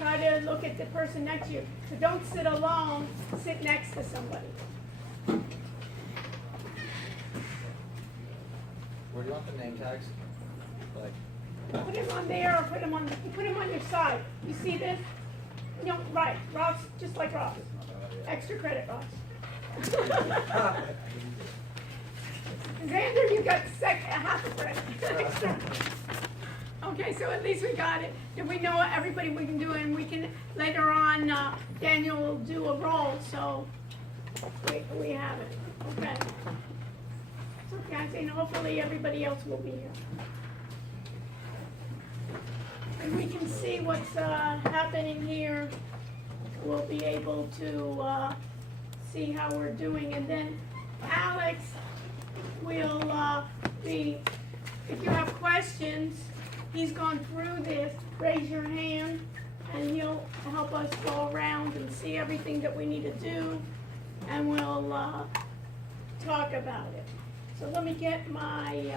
try to look at the person next to you. So don't sit alone, sit next to somebody. Where do you want the name tags? Like, Put him on there or put him on your side. You see this? No, right, Ross, just like Ross. Extra credit, Ross. Xander, you got half a credit. Extra. Okay, so at least we got it. And we know what everybody we can do, and we can, later on, Daniel will do a roll, so we have it. Okay. So guys, and hopefully everybody else will be here. And we can see what's happening here. We'll be able to see how we're doing. And then Alex will be, if you have questions, he's gone through this, raise your hand, and he'll help us go around and see everything that we need to do, and we'll talk about it. So let me get my,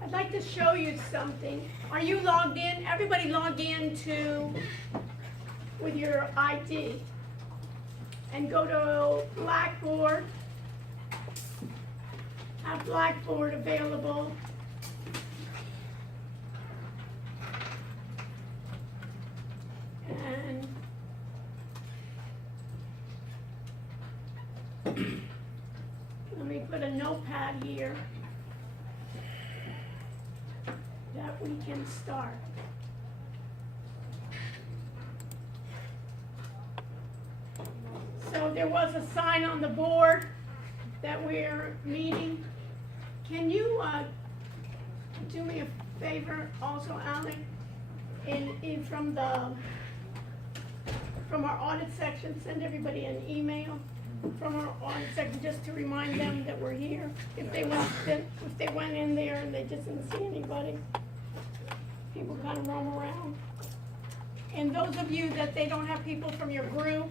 I'd like to show you something. Are you logged in? Everybody log in with your ID. And go to Blackboard. Have Blackboard available. And let me put a notepad here that we can start. So there was a sign on the board that we're meeting. Can you do me a favor also, Alec? From our audit section, send everybody an email from our audit section just to remind them that we're here. If they went in there and they just didn't see anybody, people kind of roam around. And those of you that they don't have people from your group,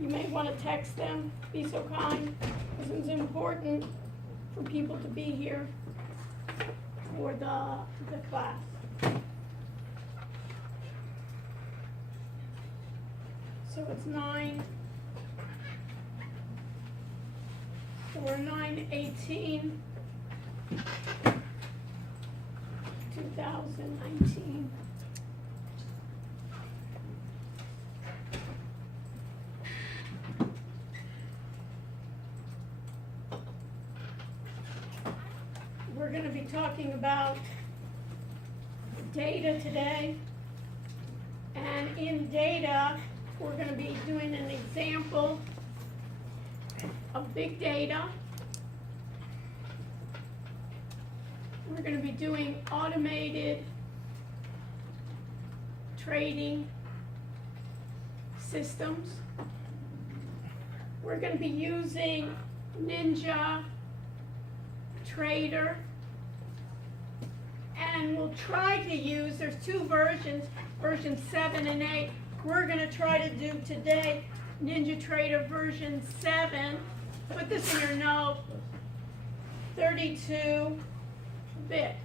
you may want to text them, be so kind, because it's important for people to be here for the class. So it's 9, so we're 9/18, 2019. We're going to be talking about data today, and in data we're going to be doing an example of big data. We're going to be doing automated trading systems. We're going to be using Ninja Trader, and we'll try to use, there's two versions, version 7 and 8. We're going to try to do today Ninja Trader version 7. Put this in your note, 32-bit.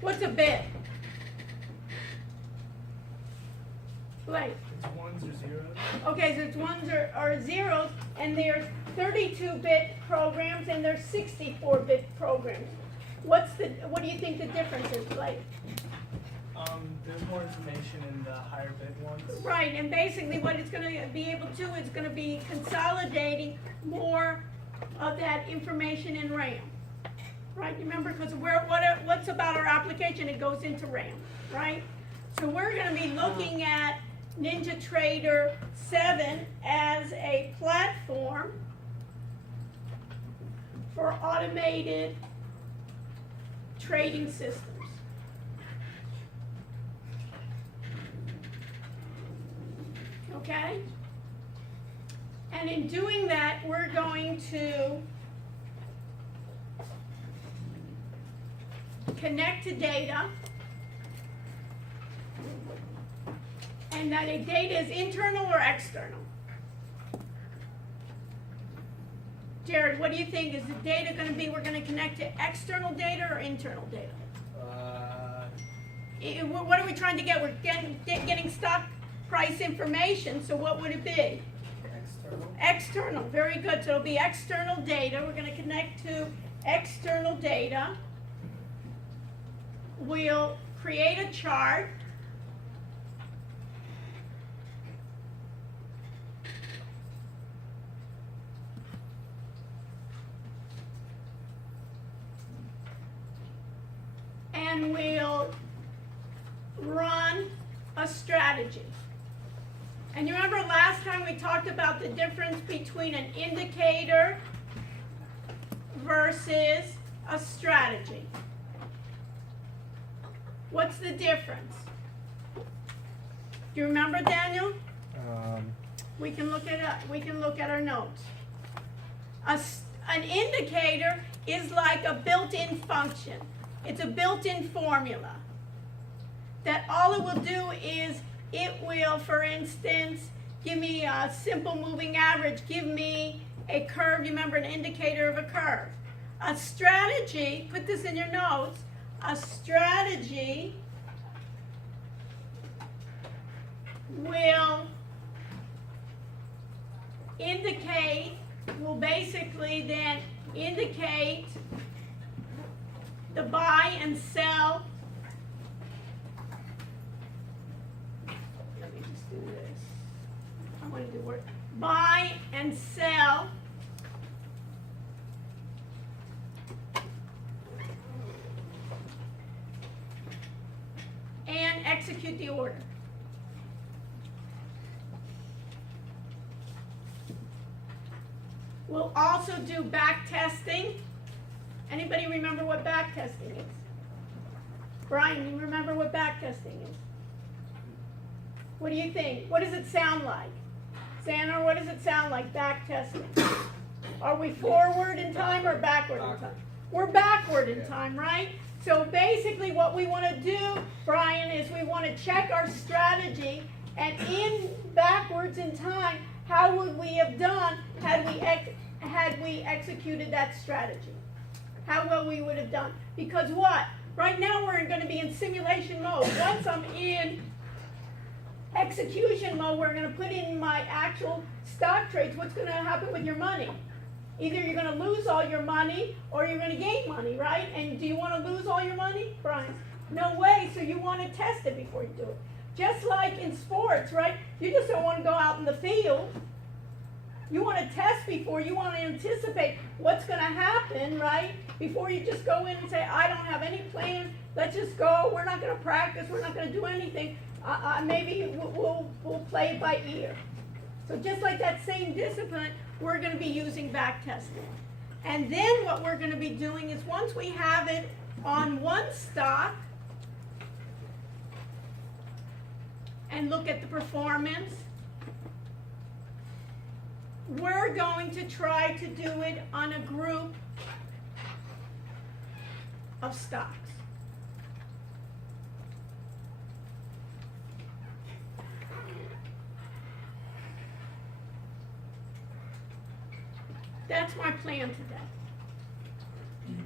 What's a bit? Blake. It's ones or zeros. Okay, so it's ones or zeros, and there's 32-bit programs and there's 64-bit programs. What do you think the difference is, Blake? There's more information in the higher bit ones. Right, and basically what it's going to be able to do is going to be consolidating more of that information in RAM. Right, remember, because what's about our application, it goes into RAM, right? So we're going to be looking at Ninja Trader 7 as a platform for automated trading systems. Okay? And in doing that, we're going to connect to data, and that a data is internal or external. Jared, what do you think? Is the data going to be, we're going to connect to external data or internal data? what are we trying to get? We're getting stock price information, so what would it be? External? External, very good. So it'll be external data. We're going to connect to external data. We'll create a chart. And we'll run a strategy. And you remember last time we talked about the difference between an indicator versus a strategy. What's the difference? Do you remember, Daniel? We can look at our notes. An indicator is like a built-in function. It's a built-in formula that all it will do is it will, for instance, give me a simple moving average, give me a curve. You remember an indicator of a curve. A strategy, put this in your notes, a strategy will basically then indicate the buy and sell. Let me just do this. I want to do work. Buy and sell and execute the order. We'll also do back testing. Anybody remember what back testing is? Brian, you remember what back testing is? What do you think? What does it sound like? Sandra, what does it sound like, back testing? Are we forward in time or backward in time? We're backward in time, right? So basically what we want to do, Brian, is we want to check our strategy, and in backwards in time, how would we have done had we executed that strategy? How well we would have done. Because what? Right now we're going to be in simulation mode. Once I'm in execution mode, we're going to put in my actual stock trades. What's going to happen with your money? Either you're going to lose all your money or you're going to gain money, right? And do you want to lose all your money, Brian? No way. So you want to test it before you do it. Just like in sports, right? You just don't want to go out in the field. You want to test before, you want to anticipate what's going to happen, right? Before you just go in and say, I don't have any plan, let's just go, we're not going to practice, we're not going to do anything, maybe we'll play it by ear. So just like that same discipline, we're going to be using back testing. And then what we're going to be doing is once we have it on one stock, and look at the performance, we're going to try to do it on a group of stocks. That's my plan today.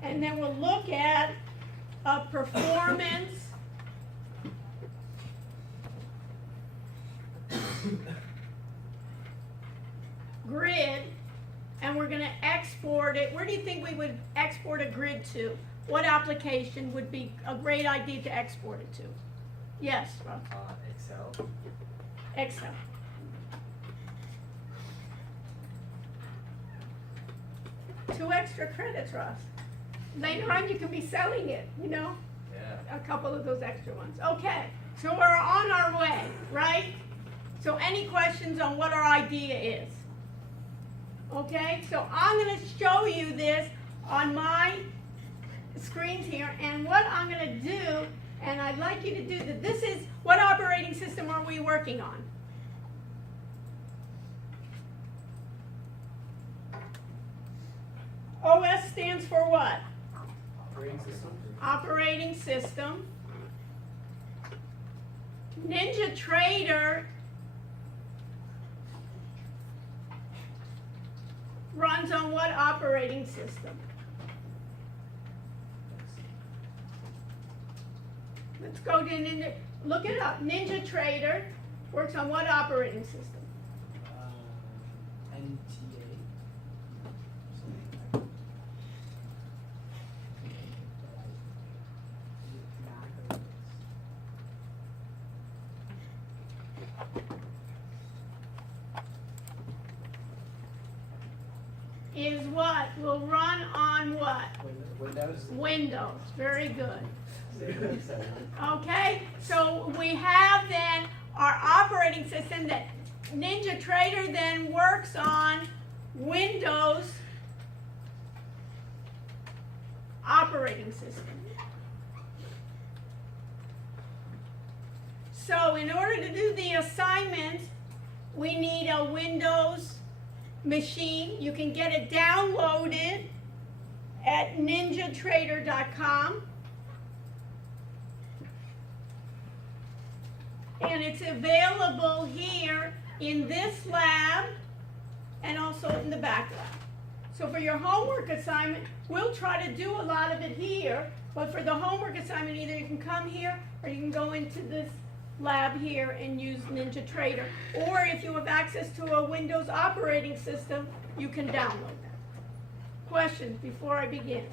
And then we'll look at a performance grid, and we're going to export it. Where do you think we would export a grid to? What application would be a great idea to export it to? Yes, Rob? Excel. Excel. Two extra credits, Ross. Later on you can be selling it, you know? Yeah. A couple of those extra ones. Okay, so we're on our way, right? So any questions on what our idea is? Okay, so I'm going to show you this on my screens here, and what I'm going to do, and I'd like you to do this is, what operating system are we working on? OS stands for what? Operating system. Operating system. NinjaTrader runs on what operating system? Let's go to Ninja, look it up. NinjaTrader works on what operating system? NTA. Is what? Will run on what? Windows. Windows. Very good. Okay, so we have then our operating system that NinjaTrader then works on Windows operating system. So in order to do the assignment, we need a Windows machine. You can get it downloaded at ninjatrader.com. And it's available here in this lab and also in the back lab. So for your homework assignment, we'll try to do a lot of it here, but for the homework assignment, either you can come here or you can go into this lab here and use NinjaTrader. Or if you have access to a Windows operating system, you can download that. Questions before I begin?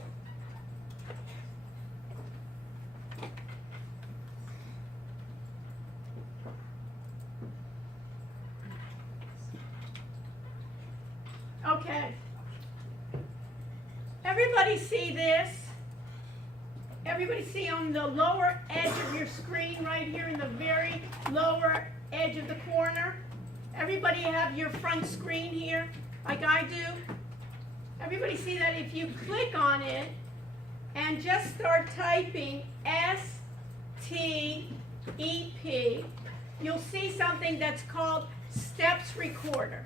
Okay. Everybody see this? Everybody see on the lower edge of your screen right here in the very lower edge of the corner? Everybody have your front screen here like I do? Everybody see that if you click on it and just start typing STEP, you'll see something that's called Steps Recorder.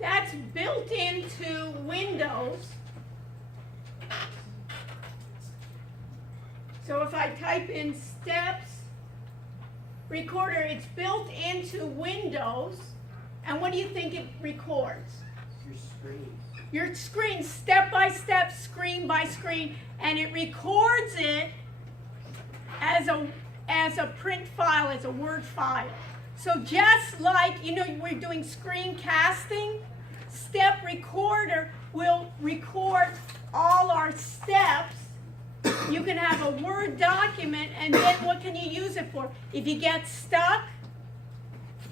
That's built into Windows. So if I type in Steps Recorder, it's built into Windows. And what do you think it records? Your screen. Your screen, step by step, screen by screen, and it records it as a print file, as a Word file. So just like, we're doing screencasting, Step Recorder will record all our steps. You can have a Word document, and then what can you use it for? If you get stuck,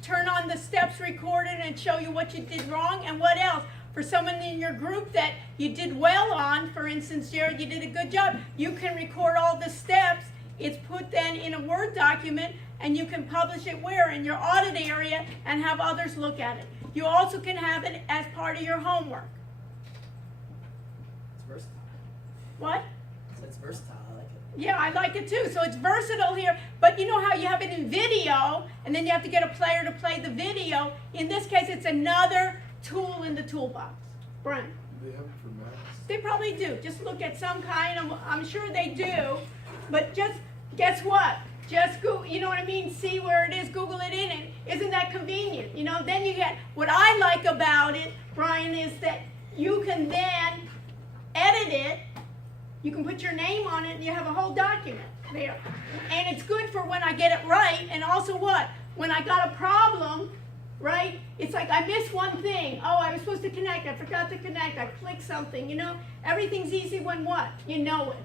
turn on the Steps Recorder and show you what you did wrong, and what else? For someone in your group that you did well on, for instance, Jared, you did a good job, you can record all the steps. It's put then in a Word document, and you can publish it where? In your audit area, and have others look at it. You also can have it as part of your homework. It's versatile. What? It's versatile. I like it. Yeah, I like it too. So it's versatile here, but you know how you have it in video, and then you have to get a player to play the video. In this case, it's another tool in the toolbox. Brian? Do they have it for Macs? They probably do. Just look at some kind of, I'm sure they do, but just, guess what? Just Google, you know what I mean? See where it is, Google it in, and isn't that convenient? Then you get, what I like about it, Brian, is that you can then edit it, you can put your name on it, and you have a whole document there. And it's good for when I get it right, and also what? When I got a problem, right? It's like I missed one thing. Oh, I was supposed to connect, I forgot to connect, I clicked something, Everything's easy when what? You know it.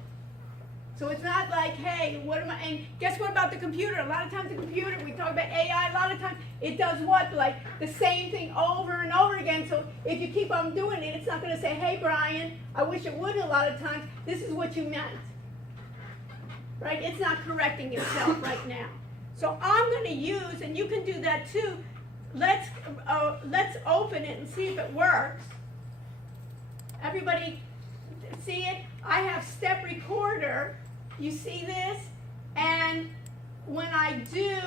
So it's not like, hey, what am I, and guess what about the computer? A lot of times the computer, we talk about AI, a lot of times it does what? Like the same thing over and over again. So if you keep on doing it, it's not going to say, hey, Brian, I wish it would a lot of times. This is what you meant. Right? It's not correcting itself right now. So I'm going to use, and you can do that too, let's open it and see if it works. Everybody see it? I have Step Recorder. You see this? And when I do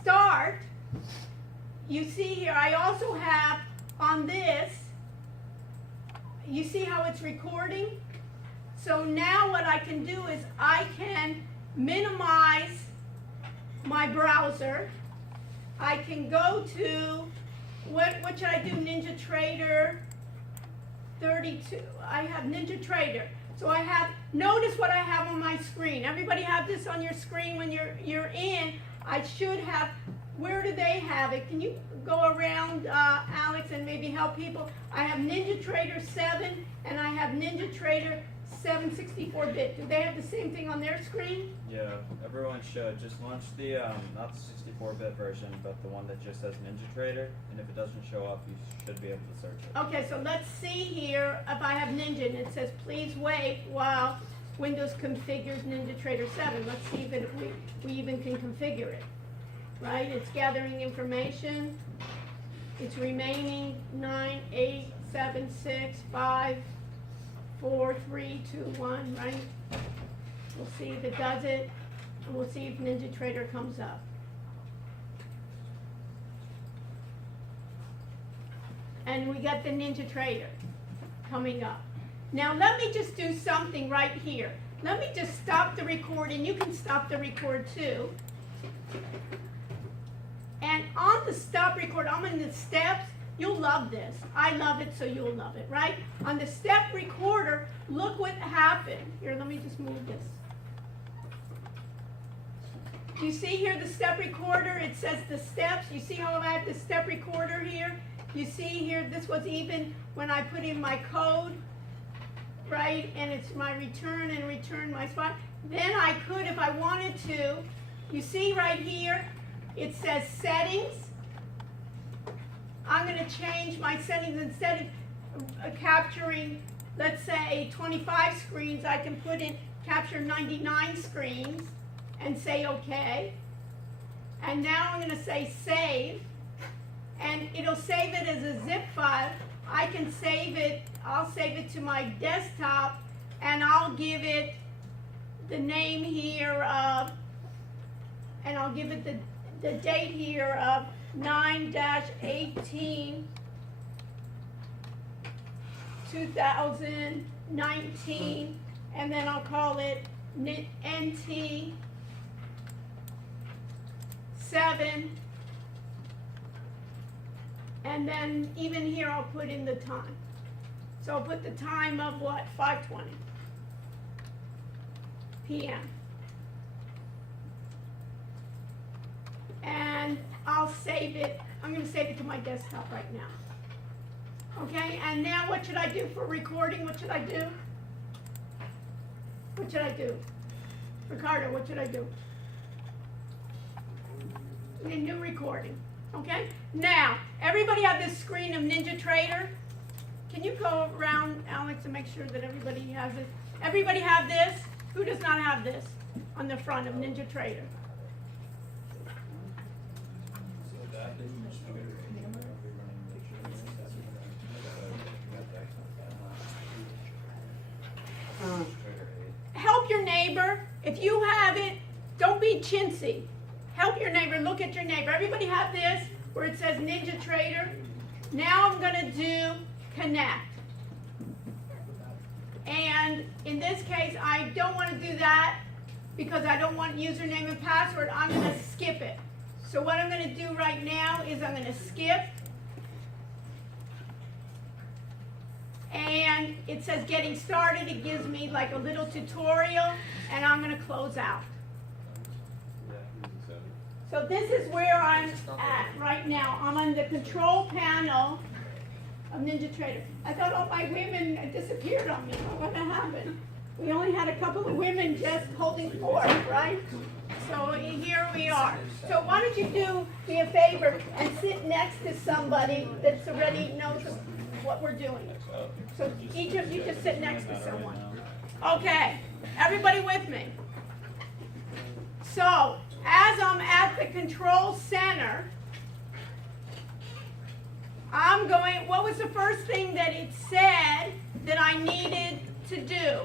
start, you see here, I also have on this, you see how it's recording? So now what I can do is I can minimize my browser. I can go to what should I do? NinjaTrader 32. I have NinjaTrader. So I have, notice what I have on my screen. Everybody have this on your screen when you're in. I should have, where do they have it? Can you go around, Alex, and maybe help people? I have NinjaTrader 7 and I have NinjaTrader 764-bit. Do they have the same thing on their screen? Yeah, everyone should. Just launch the, not the 64-bit version, but the one that just says NinjaTrader, and if it doesn't show up, you should be able to search it. Okay, so let's see here if I have Ninja, and it says please wait while Windows configures NinjaTrader 7. Let's see if we even can configure it. Right, it's gathering information. It's remaining 9, 8, 7, 6, 5, 4, 3, 2, 1, right? We'll see if it does it, and we'll see if NinjaTrader comes up. And we got the NinjaTrader coming up. Now let me just do something right here. Let me just stop the record, and you can stop the record too. And on the stop record, I'm in the steps. You'll love this. I love it, so you'll love it, right? On the step recorder, look what happened. Here, let me just move this. Do you see here the step recorder? It says the steps. You see how I have the step recorder here? You see here, this was even when I put in my code, right? And it's my return and return my spot. Then I could, if I wanted to, you see right here, it says settings. I'm going to change my settings. Instead of capturing, let's say, 25 screens, I can put in capture 99 screens and say OK. And now I'm going to say save. And it'll save it as a zip file. I can save it, I'll save it to my desktop, and I'll give it the name here of, and I'll give it the date here of 9-18 2019, and then I'll call it NT 7, and then even here I'll put in the time. So I'll put the time of what? 5:20 p.m. And I'll save it. I'm going to save it to my desktop right now. Okay, and now what should I do for recording? What should I do? What should I do? Ricardo, what should I do? A new recording. Okay, now everybody have this screen of NinjaTrader. Can you go around, Alex, and make sure that everybody has it? Everybody have this? Who does not have this on the front of NinjaTrader? Help your neighbor. If you have it, don't be chintzy. Help your neighbor. Look at your neighbor. Everybody have this where it says NinjaTrader. Now I'm going to do connect. And in this case, I don't want to do that because I don't want username and password. I'm going to skip it. So what I'm going to do right now is I'm going to skip. And it says getting started. It gives me like a little tutorial, and I'm going to close out. So this is where I'm at right now. I'm on the control panel of NinjaTrader. I thought all my women disappeared on me. What happened? We only had a couple of women just holding forth, right? So here we are. So why don't you do me a favor and sit next to somebody that's already knows what we're doing. So each of you just sit next to someone. Okay, everybody with me? So as I'm at the control center, I'm going, what was the first thing that it said that I needed to do?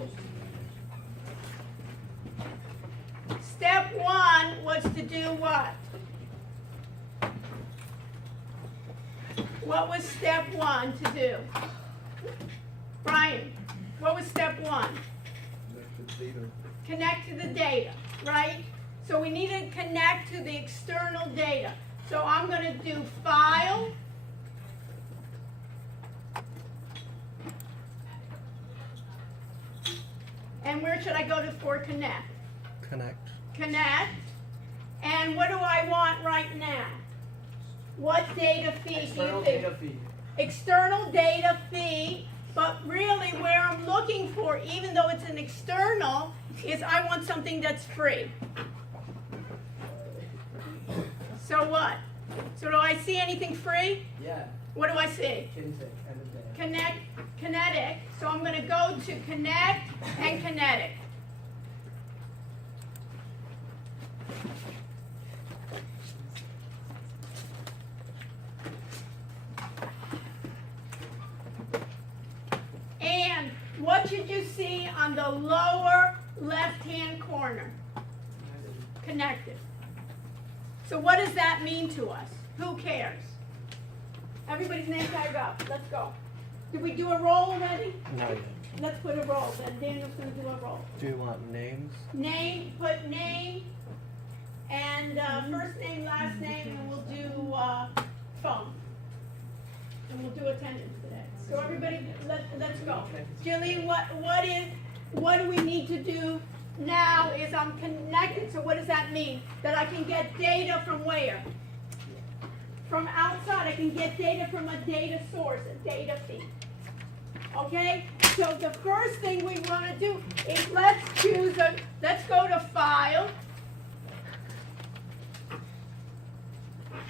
Step 1 was to do what? What was step 1 to do? Brian, what was step 1? Connect to the data, right? So we need to connect to the external data. So I'm going to do File, And where should I go to for connect? Connect. Connect. And what do I want right now? What data feed do you External think? data feed. External data feed, but really where I'm looking for, even though it's an external, is I want something that's free. So what? So do I see anything free? Yeah. What do I see? Kintic, end of day. Connect, kinetic. So I'm going to go to connect and kinetic. And what should you see on the lower left-hand corner? Connected. So what does that mean to us? Who cares? Everybody's name tag up. Let's go. Did we do a roll already? No, yet. Let's put a roll. Then Daniel's going to do a roll. Do you want names? Name, put name, and first name, last name, and we'll do phone. And we'll do attendance today. So everybody, let's go. Jillian, what do we need to do now is I'm connected. So what does that mean? That I can get data from where? From outside. I can get data from a data source, a data feed. Okay? So the first thing we want to do is let's go to File,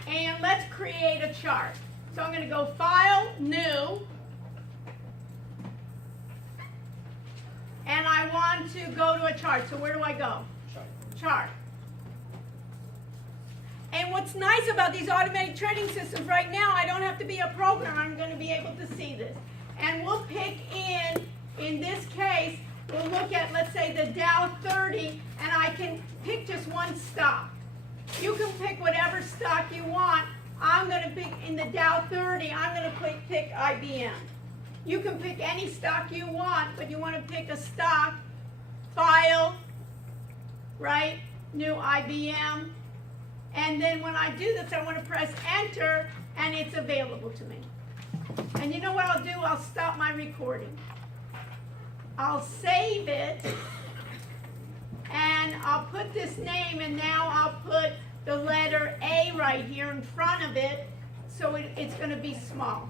and let's create a chart. So I'm going to go File, New, and I want to go to a chart. So where do I go? Chart. And what's nice about these automatic trading systems right now, I don't have to be a programmer. I'm going to be able to see this. And we'll pick in this case, we'll look at, let's say, the Dow 30, and I can pick just one stock. You can pick whatever stock you want. I'm going to pick in the Dow 30, I'm going to pick IBM. You can pick any stock you want, but you want to pick a stock, File, right, New IBM. And then when I do this, I want to press Enter, and it's available to me. And you know what I'll do? I'll stop my recording. I'll save it, and I'll put this name, and now I'll put the letter A right here in front of it, so it's going to be small.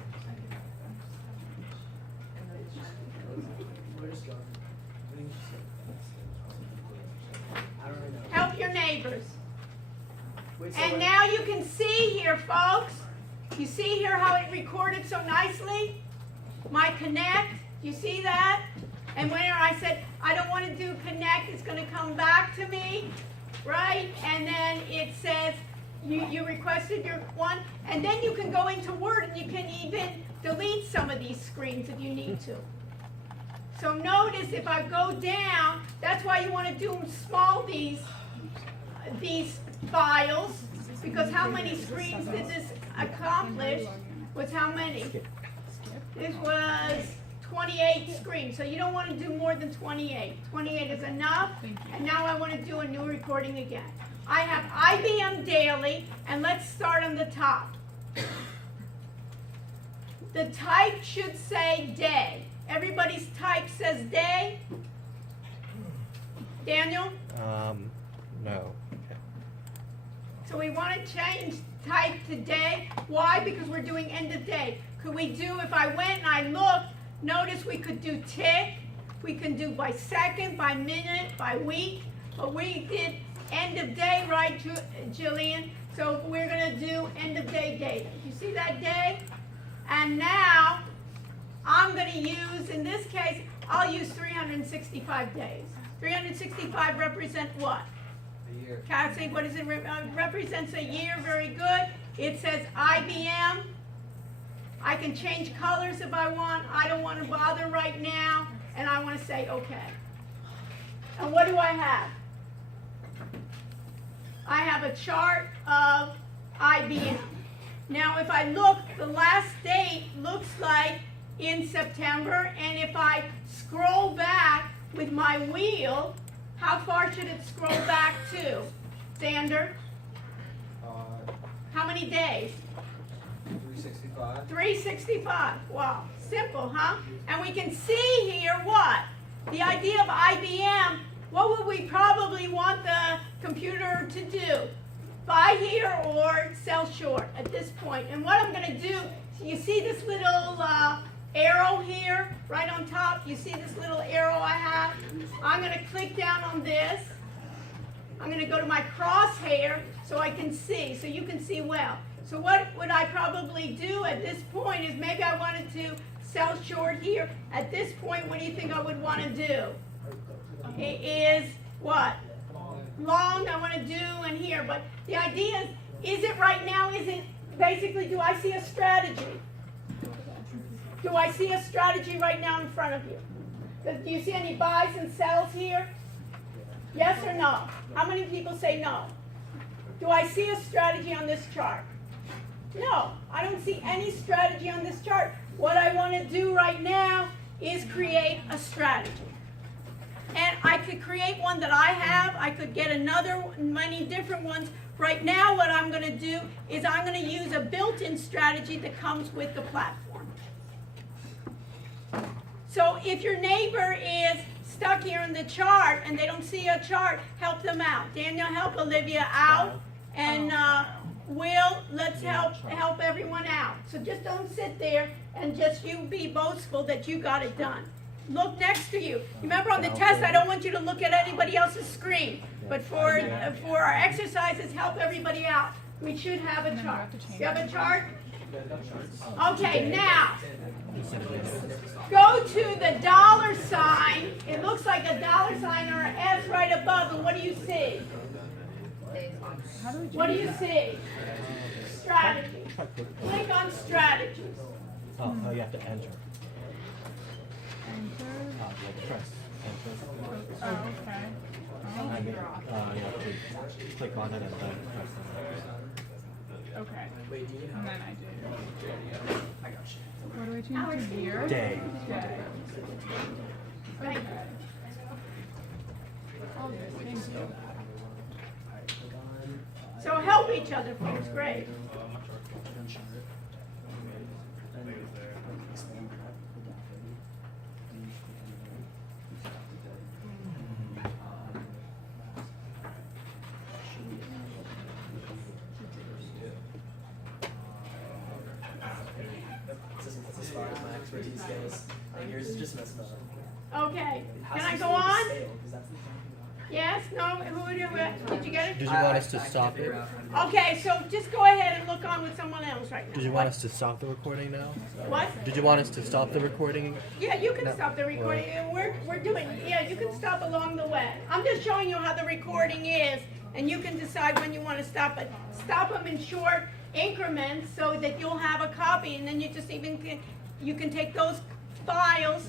Where's going? I don't really know. Help your neighbors. Wait, so And what- now you can see here, folks. You see here how it recorded so nicely? My connect, you see that? And when I said, I don't want to do connect, it's going to come back to me, right? And then it says, you requested your one, and then you can go into Word and you can even delete some of these screens if you need to. So notice if I go down, that's why you want to do them small, these files, because how many screens did this accomplish? Was how many? This was 28 screens, so you don't want to do more than 28. 28 is enough, and now I want to do a new recording again. I have IBM Daily, and let's start on the top. The type should say day. Everybody's type says day. Daniel? No. So we want to change type to day. Why? Because we're doing end of day. Could we do, if I went and I looked, notice we could do tick, we can do by second, by minute, by week, but we did end of day, right, Jillian? So we're going to do end of day data. You see that day? And now I'm going to use, in this case, I'll use 365 days. 365 represent what? A year. Cassie, what does it represents a year? Very good. It says IBM. I can change colors if I want. I don't want to bother right now, and I want to say okay. And what do I have? I have a chart of IBM. Now, if I look, the last date looks like in September, and if I scroll back with my wheel, how far should it scroll back to? Xander? How many days? 365. 365. Wow. Simple, huh? And we can see here what? the idea of IBM, what would we probably want the computer to do? Buy here or sell short at this point. And what I'm going to do, you see this little arrow here right on top? You see this little arrow I have? I'm going to click down on this. I'm going to go to my crosshair so I can see, so you can see well. So what would I probably do at this point is maybe I wanted to sell short here. At this point, what do you think I would want to do? It is what? Long I want to do and here. But the idea is it right now, is it basically, do I see a strategy? Do I see a strategy right now in front of you? Do you see any buys and sells here? Yes or no? How many people say no? Do I see a strategy on this chart? No, I don't see any strategy on this chart. What I want to do right now is create a strategy. And I could create one that I have. I could get many different ones. Right now what I'm going to do is I'm going to use a built-in strategy that comes with the platform. So if your neighbor is stuck here in the chart and they don't see a chart, help them out. Daniel, help Olivia out. And let's help everyone out. So just don't sit there and just you be boastful that you got it done. Look next to you. Remember on the test, I don't want you to look at anybody else's screen. But for our exercises, help everybody out. We should have a chart. You have a chart? Okay, now, go to the dollar sign. It looks like a dollar sign or an S right above, and what do you see? What do you see? Strategy. Click on strategies. Oh, you have to enter. Like press enter. Oh, okay. And you have to click on it and then press enter. Okay. Wait, do you And have? then I do. I got you. What do I change to year? Day. Day. Thank you. Oh, good. Thank you. Alright, click on. So help each other, folks. Great. That's as far as my expertise goes. Like yours is just messed up. Okay. How Can I does go it on? stale? 'Cause that's the thing. Yes? No? Who did you get it? Did you want us to I stop can't it? figure out how to do Okay, so just go ahead and look on with someone else right now. Did you want us to stop the recording now? What? Did you want us to stop the recording? Yeah, you can No. stop the recording. And we're doing, yeah, you can stop along the way. I'm just showing you how the recording is, and you can decide when you want to stop it. Stop them in short increments so that you'll have a copy, and then you just you can take those files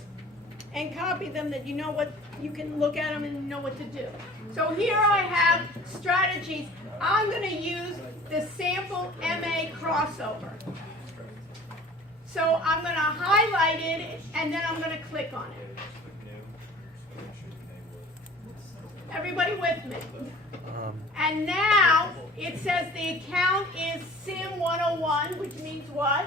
and copy them that you know what, you can look at them and know what to do. So here I have strategies. I'm going to use the sample MA crossover. So I'm going to highlight it and then I'm going to click on it. Everybody with me? And now it says the account is Sim 101, which means what?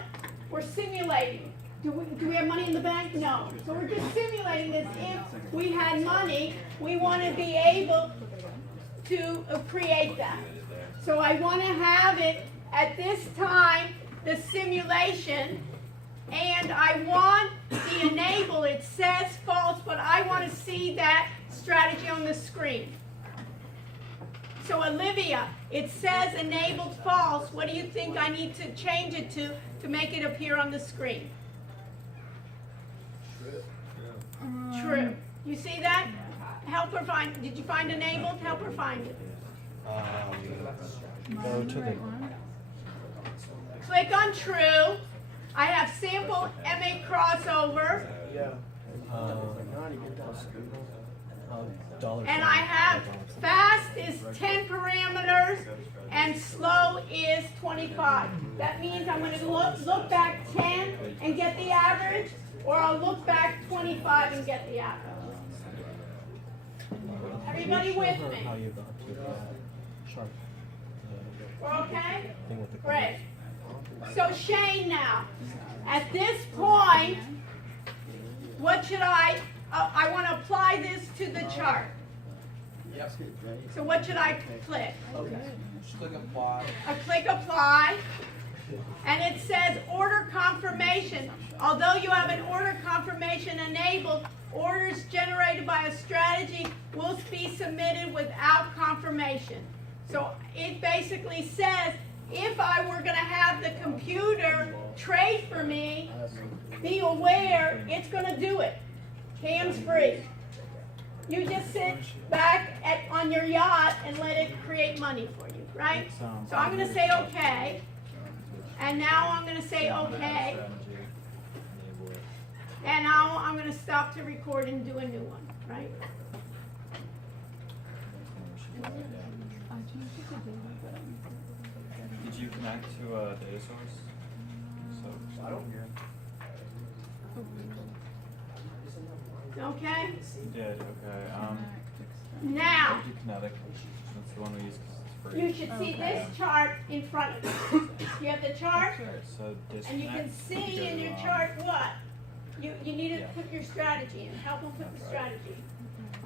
We're simulating. Do we have money in the bank? No. So we're just simulating this. If we had money, we want to be able to create that. So I want to have it at this time, the simulation, and I want the enable. It says false, but I want to see that strategy on the screen. So Olivia, it says enabled false. What do you think I need to change it to make it appear on the screen? True. You see that? Help her find. Did you find enabled? Help her find it. Go to the. Click on true. I have sample MA crossover, Dollar. and I have fast is 10 parameters and slow is 25. That means I'm going to look back 10 and get the average, or I'll look back 25 and get the average. Everybody with me? How you got to the chart. We're okay? Thing with the Great. So Shane now, at this point, what should I I want to apply this to the chart. Yep. So what should I click? Just click apply. I click apply, and it says order confirmation. Although you have an order confirmation enabled, orders generated by a strategy will be submitted without confirmation. So it basically says if I were going to have the computer trade for me, be aware it's going to do it. Hands free. You just sit back on your yacht and let it create money for you, right? So I'm going to say okay. And now I'm going to say okay. And now I'm going to stop the record and do a new one, right? Did you connect to a data source? So I don't hear. Okay? You did, okay. Now, Do Kinetic. That's the one we use because it's free. you should see this chart in front of you. You have the chart, So disconnect. and you can see in your chart what? You need to put your strategy in. Help them put the strategy.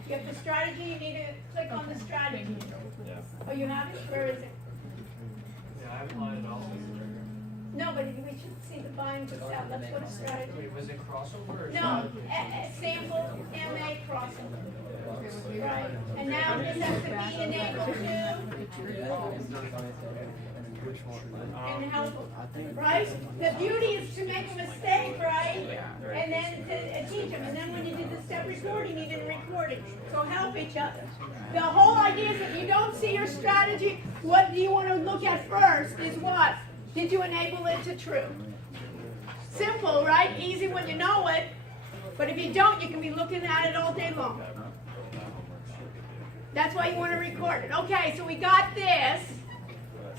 You have the strategy, you need to click on the strategy. Yeah. Oh, you have it? Where is it? Yeah, I applied it all. No, but we should see the buying to sell. That's what a strategy. Wait, was it crossover or? No, sample MA crossover. Right. And now this has to be enabled to and help them, right? The beauty is to make a mistake, right? And then to teach them. And then when you did the step recording, you didn't record it. So help each other. The whole idea is that you don't see your strategy. What do you want to look at first is what? Did you enable it to true? Simple, right? Easy when you know it. But if you don't, you can be looking at it all day long. That's why you want to record it. Okay, so we got this.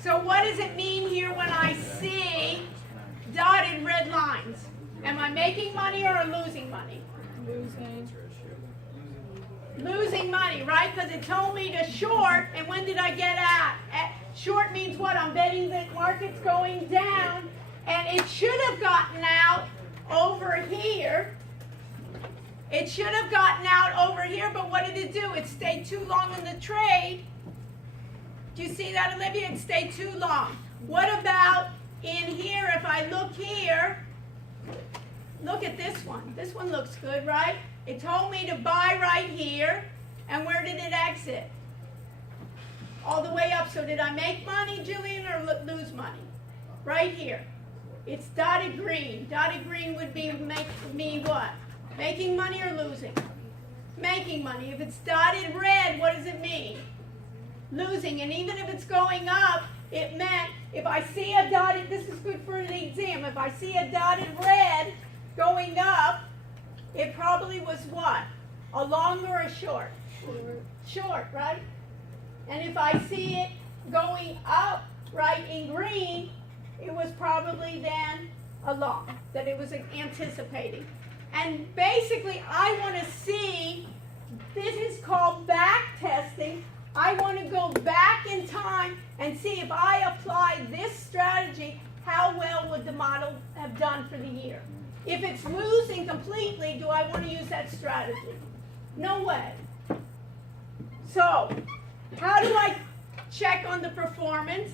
So what does it mean here when I see dotted red lines? Am I making money or losing money? Losing money, right? Because it told me to short, and when did I get out? Short means what? I'm betting that market's going down, and it should have gotten out over here. It should have gotten out over here, but what did it do? It stayed too long in the trade. Do you see that, Olivia? It stayed too long. What about in here? If I look here, look at this one. This one looks good, right? It told me to buy right here, and where did it exit? All the way up. So did I make money, Jillian, or lose money? Right here. It's dotted green. Dotted green would be make me what? Making money or losing? Making money. If it's dotted red, what does it mean? Losing. And even if it's going up, it meant if I see a dotted, this is good for the exam, if I see a dotted red going up, it probably was what? A long or a short? Short, right? And if I see it going up, right, in green, it was probably then a long, that it was anticipating. And basically, I want to see, this is called back testing. I want to go back in time and see if I apply this strategy, how well would the model have done for the year? If it's losing completely, do I want to use that strategy? No way. So, how do I check on the performance?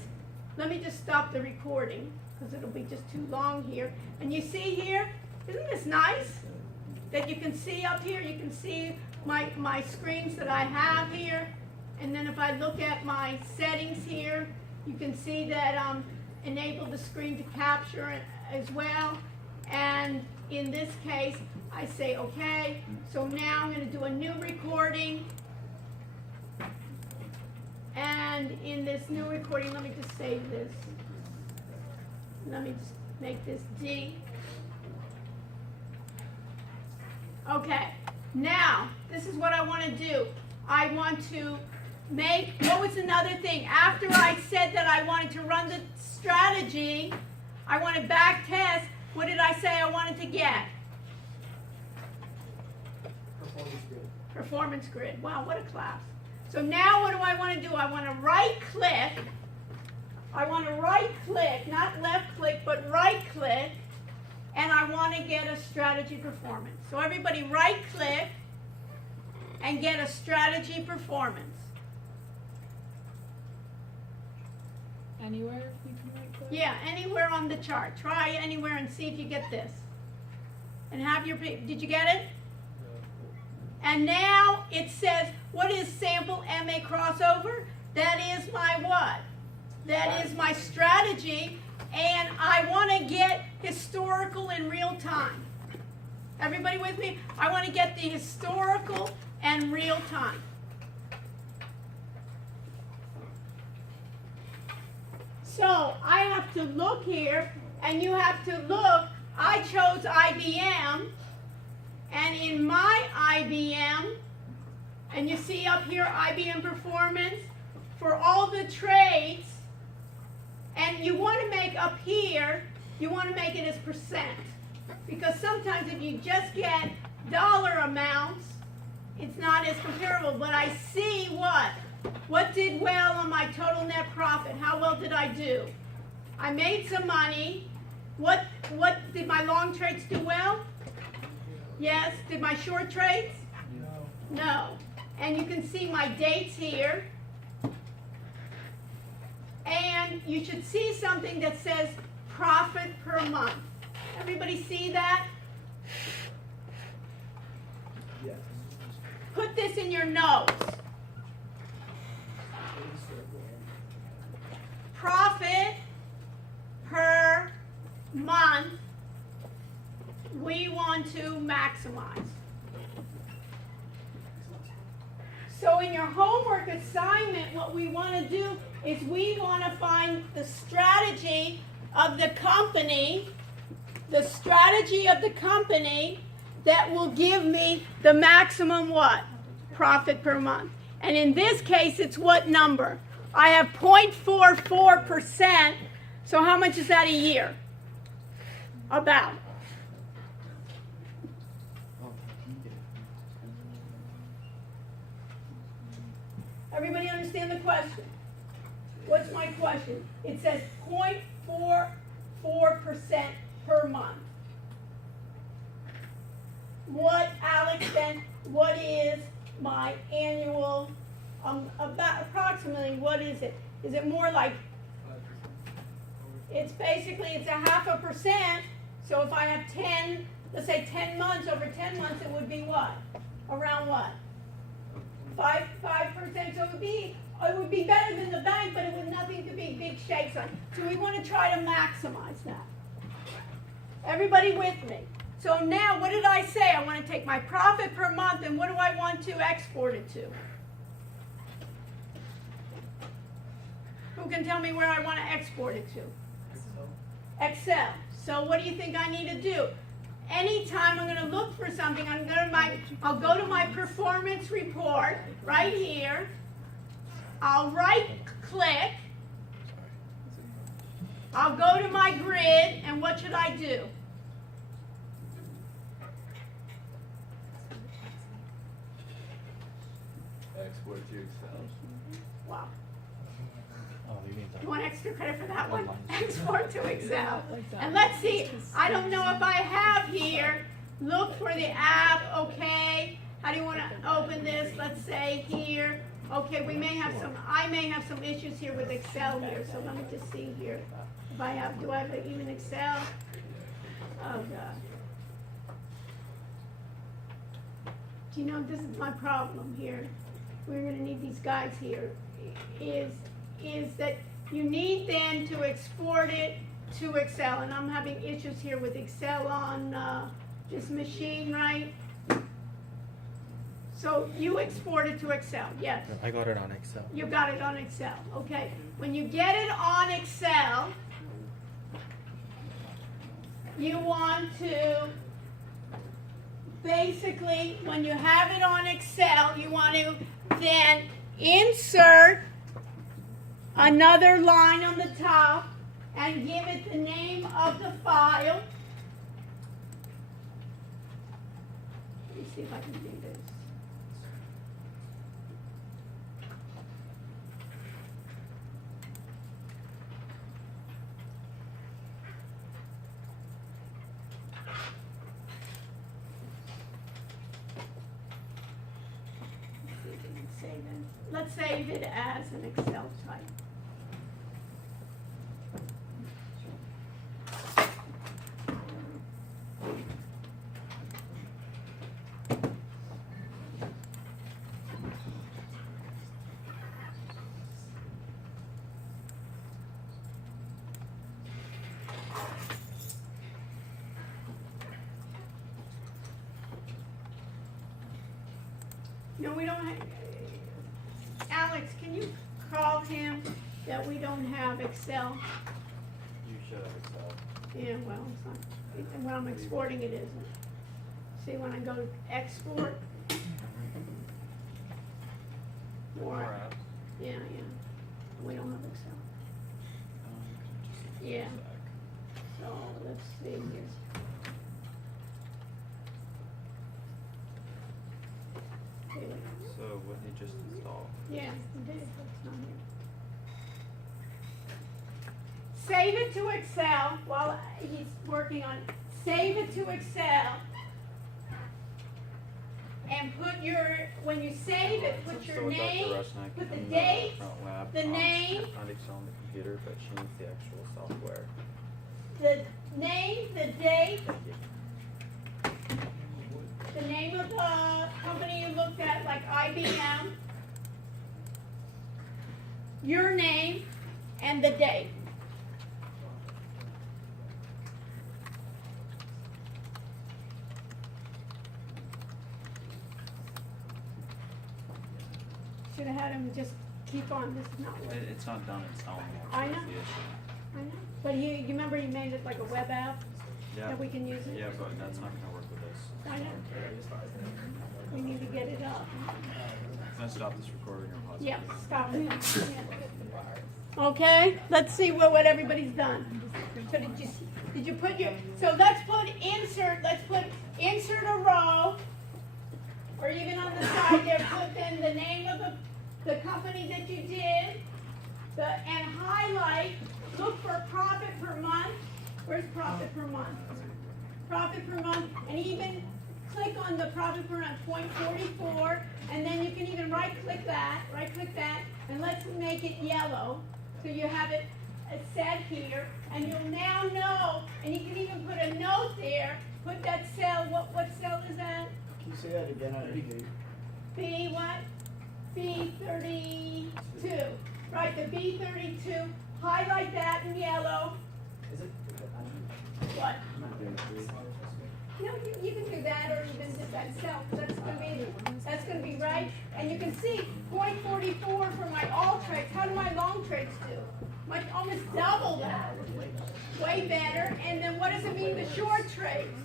Let me just stop the recording because it'll be just too long here. And you see here, isn't this nice? That you can see up here, you can see my screens that I have here. And then if I look at my settings here, you can see that enable the screen to capture as well. And in this case, I say okay. So now I'm going to do a new recording. And in this new recording, let me just save this. Let me just make this D. Okay, now, this is what I want to do. I want to make, oh, it's another thing. After I said that I wanted to run the strategy, I want to back test. What did I say I wanted to get? Performance grid. Performance grid. Wow, what a class. So now what do I want to do? I want to right click. I want to right click, not left click, but right click. And I want to get a strategy performance. So everybody right click and get a strategy performance. Anywhere you can write that? Yeah, anywhere on the chart. Try anywhere and see if you get this. And have your, did you get it? And now it says, what is sample MA crossover? That is my what? That is my strategy, and I want to get historical in real time. Everybody with me? I want to get the historical and real time. So I have to look here, and you have to look. I chose IBM, and in my IBM, and you see up here IBM performance for all the trades, and you want to make up here, you want to make it as percent. Because sometimes if you just get dollar amounts, it's not as comparable. But I see what? What did well on my total net profit? How well did I do? I made some money. What did my long trades do well? Yes. Did my short trades? No. No. And you can see my dates here. And you should see something that says profit per month. Everybody see that? Yes. Put this in your notes. Profit per month we want to maximize. So in your homework assignment, what we want to do is we want to find the strategy of the company, that will give me the maximum what? Profit per month. And in this case, it's what number? I have 0.44%, so how much is that a year? About. Everybody understand the question? What's my question? It says 0.44% per month. What, Alex, then, what is my annual, about approximately, what is it? Is it more like, it's basically, it's 0.5%, so if I have 10, let's say 10 months, over 10 months, it would be what? Around what? 5%, so it would be better than the bank, but it would nothing to be big shakes on. So we want to try to maximize that. Everybody with me? So now, what did I say? I want to take my profit per month, and what do I want to export it to? Who can tell me where I want to export it to? Excel. So what do you think I need to do? Anytime I'm going to look for something, I'll go to my performance report right here. I'll right click. I'll go to my grid, and what should I do? Export to Excel. Wow. Oh, you mean that? You want extra credit for that one? One. Export to Excel. Like that. And let's see, I don't know if I have here, look for the app, okay. How do you want to open this? Let's say here. Okay, I may have some issues here with Excel here, so let me just see here. If I have, do I have even Excel? Oh, God. Do you know, this is my problem here. We're going to need these guys here, is that you need then to export it to Excel. And I'm having issues here with Excel on this machine, right? So you export it to Excel, yes. I got it on Excel. You got it on Excel, okay. When you get it on Excel, you want to, basically, when you have it on Excel, you want to then insert another line on the top and give it the name of the file. Let me see if I can do this. let's save it as an Excel type. No, we don't have, Alex, can you call him that we don't have Excel? You should have Excel. Yeah, well, it's not, when I'm exporting it isn't. See, when I go to export. More Or, apps. yeah, we don't have Excel. Yeah. So, let's see here. Okay, wait. So what he just installed. Yeah, it did, but it's not here. Save it to Excel while he's working on it. Save it to Excel. And put your, when you save it, put So your with Dr. name, Rushnick put the in date, front lab, the name, on Excel on the computer, but she needs the actual software. the name, the date, Thank you. the name of the company you looked at, like IBM, your name, and the date. Should have had him just keep on, this is not working. It's not done, it's not. I know. I know, but you remember you made it like a web app Yeah. that we can use it? Yeah, but that's not gonna work with this. I know. We need to get it up. Let's stop this recording or pause. Yeah, stop it. Yeah. Okay, let's see what everybody's done. So did you put your, so let's put insert a row, or even on the side there, put in the name of the company that you did, and highlight, look for profit per month. Where's profit per month? Profit per month, and even click on the profit per month, 0.44, and then you can even right-click that, and let's make it yellow, so you have it set here, and you'll now know, and you can even put a note there, put that cell, what cell is that? Can you say that again? I didn't hear you. B what? B32. Right, the B32. Highlight that in yellow. Is it? What? No, you can do that, or even just that cell. That's gonna be right. And you can see 0.44 for my all trades. How do my long trades do? Almost double that. Way better. And then what does it mean, the short trades?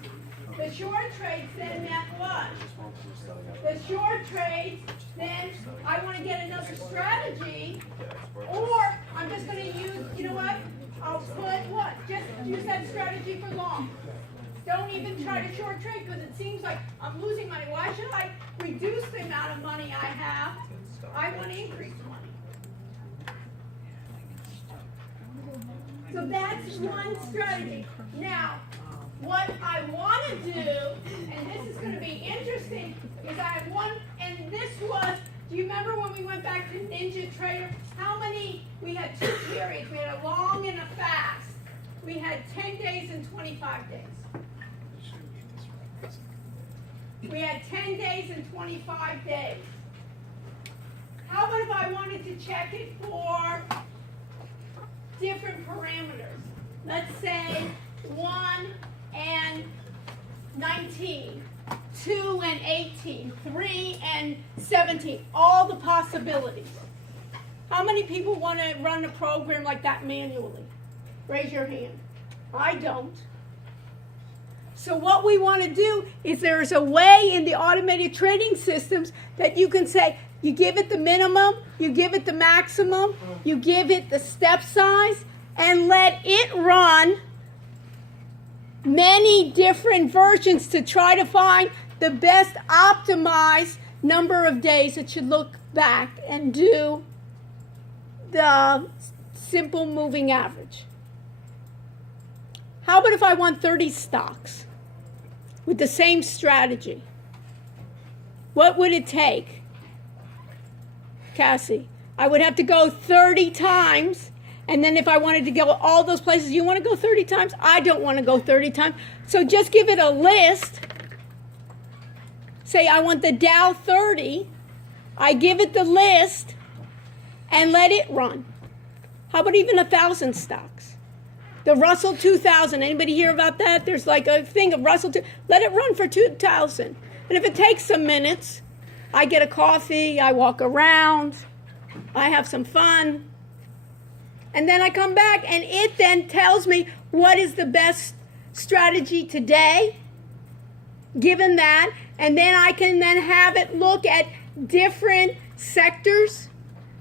The short trades then meant what? The short trades, then I want to get another strategy, or I'm just going to use, you know what? I'll put what? Just use that strategy for long. Don't even try to short trade, because it seems like I'm losing money. Why should I reduce the amount of money I have? I want to increase money. So that's one strategy. Now, what I want to do, and this is going to be interesting, is I have one, and this was, do you remember when we went back to Ninja Trader? How many, we had 2 periods. We had a long and a fast. We had 10 days and 25 days. We had 10 days and 25 days. How about if I wanted to check it for different parameters? Let's say 1 and 19, 2 and 18, 3 and 17, all the possibilities. How many people want to run a program like that manually? Raise your hand. I don't. So what we want to do is there's a way in the automated trading systems that you can say, you give it the minimum, you give it the maximum, you give it the step size, and let it run many different versions to try to find the best optimized number of days it should look back and do the simple moving average. How about if I want 30 stocks with the same strategy? What would it take? Cassie. I would have to go 30 times. And then if I wanted to go all those places, you want to go 30 times? I don't want to go 30 times. So just give it a list. Say, I want the Dow 30. I give it the list and let it run. How about even 1,000 stocks? The Russell 2000. Anybody hear about that? There's like a thing of Russell 2000. Let it run for 2,000. And if it takes some minutes, I get a coffee, I walk around, I have some fun. And then I come back and it then tells me what is the best strategy today, given that. And then I can then have it look at different sectors.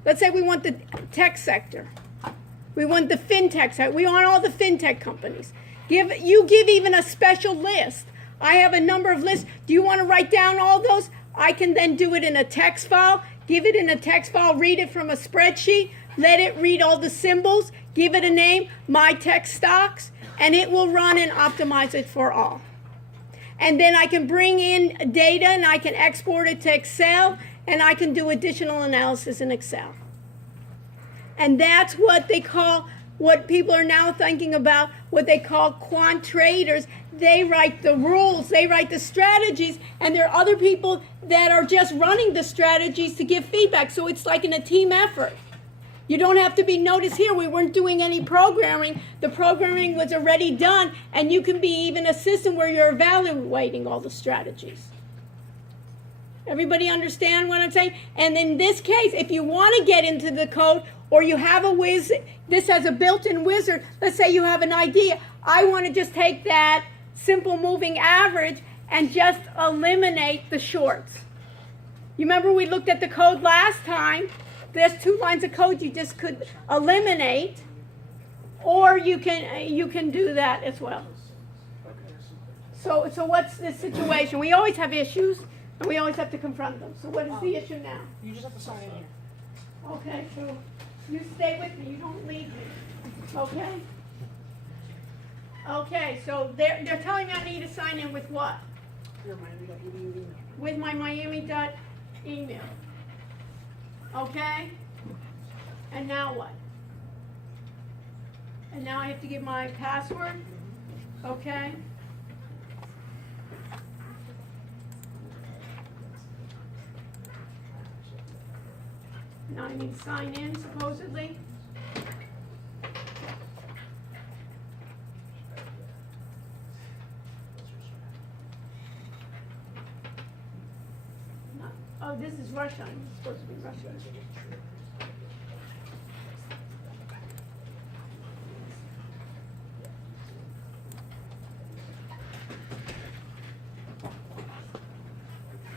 Let's say we want the tech sector. We want the fintech sector. We want all the fintech companies. Give even a special list. I have a number of lists. Do you want to write down all those? I can then do it in a text file. Give it in a text file. Read it from a spreadsheet. Let it read all the symbols. Give it a name, My Tech Stocks, and it will run and optimize it for all. And then I can bring in data and I can export it to Excel and I can do additional analysis in Excel. And that's what they call, what people are now thinking about, what they call quant traders. They write the rules, they write the strategies, and there are other people that are just running the strategies to give feedback. So it's like in a team effort. You don't have to be noticed here. We weren't doing any programming. The programming was already done, and you can be even a system where you're evaluating all the strategies. Everybody understand what I'm saying? And in this case, if you want to get into the code, or you have a wizard, this has a built-in wizard. Let's say you have an idea. I want to just take that simple moving average and just eliminate the shorts. You remember we looked at the code last time? There's 2 lines of code you just could eliminate, or you can do that as well. So what's the situation? We always have issues, and we always have to confront them. So what is the issue now? You just have to sign in here. Okay, so you stay with me. You don't leave me. Okay? Okay, so they're telling me I need to sign in with what? Your Miami.edu email. With my Miami.email. Okay? And now what? And now I have to give my password? Okay? Now I need to sign in, supposedly. Oh, this is Russian. It's supposed to be Russian.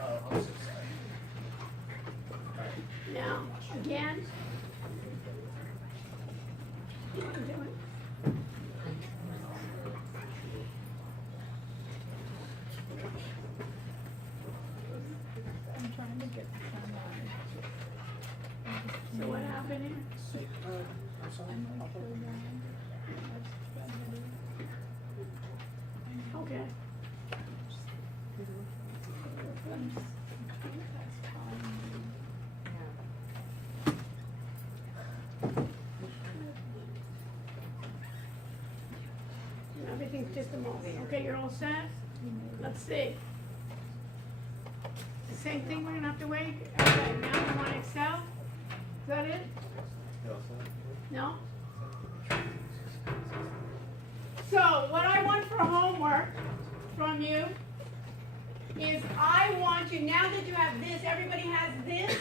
Oh, I'm so sorry. Now, again. You can do it. I'm trying to get So what happened here? Okay. Everything's just a moment. Okay, you're all set? Let's see. The same thing, we're gonna have to wait. Okay, now you want Excel? Is that it? No? So, what I want for homework from you is I want you, now that you have this, everybody has this,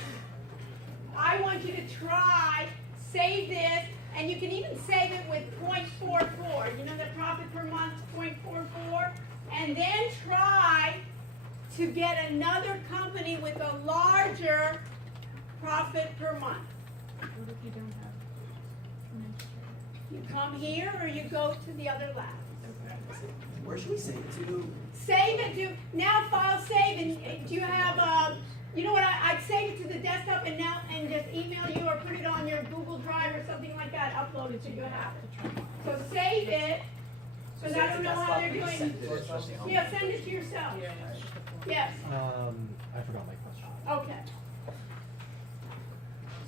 I want you to try, save this, and you can even save it with 0.44. You know the profit per month, 0.44? And then try to get another company with a larger profit per month. What if you don't have an You come here or you go to the other lab. Where should we save it to? Save it to, now file save, and do you have, you know what, I'd save it to the desktop and just email you or put it on your Google Drive or something like that, upload it so you have it. So save it, because I don't know how they're doing. Yeah, send it to yourself. Yes, I forgot my question. okay.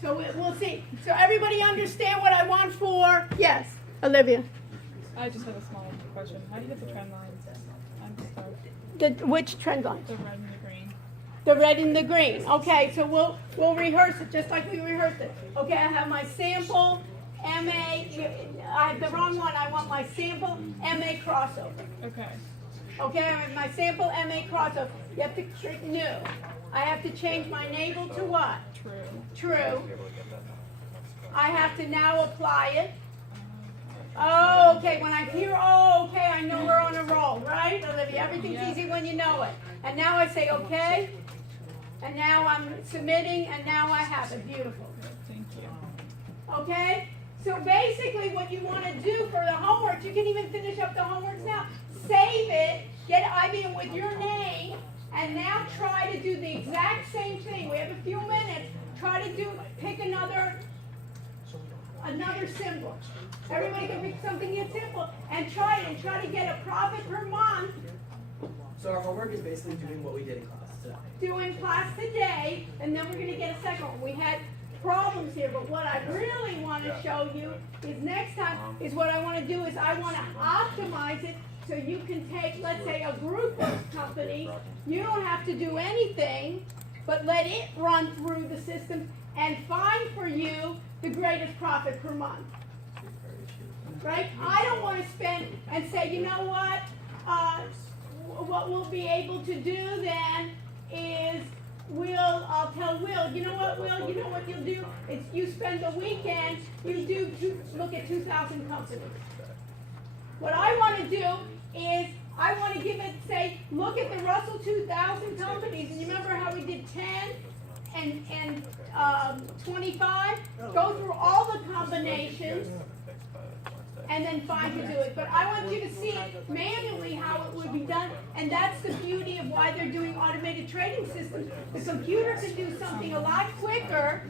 So we'll see. So everybody understand what I want for? Yes, Olivia. I just have a small question. How do you get the trend lines? I'm stuck. Which trend line? The red and the green. The red and the green. Okay, so we'll rehearse it just like we rehearsed it. Okay, I have my sample MA. I have the wrong one. I want my sample MA crossover. Okay. Okay, I have my sample MA crossover. You have to click new. I have to change my navel to what? True. True. I have to now apply it. Oh, okay, when I hear, oh, okay, I know we're on a roll, right, Olivia? Everything's Yeah. easy when you know it. And now I say, okay, and now I'm submitting, and now I have it. Beautiful. Thank you. Okay? So basically what you want to do for the homework, you can even finish up the homeworks now. Save it, get IBM with your name, and now try to do the exact same thing. We have a few minutes. Try to pick another symbol. Everybody can pick something that's simple and try it and try to get a profit per month So our homework is basically doing what we did in class today. doing class today, and then we're going to get a second one. We had problems here, but what I really want to show you is next time is what I want to do is I want to optimize it so you can take, let's say, a group of companies. You don't have to do anything, but let it run through the system and find for you the greatest profit per month. Right? I don't want to spend and say, you know what we'll be able to do then is I'll tell Will, you know what, Will, you know what you'll do? It's you spend the weekend, look at 2,000 companies. What I want to do is I want to give it, say, look at the Russell 2000 companies, and you remember how we did 10 and 25? Go through all the combinations and then find to do it. But I want you to see manually how it would be done, and that's the beauty of why they're doing automated trading systems. The computer can do something a lot quicker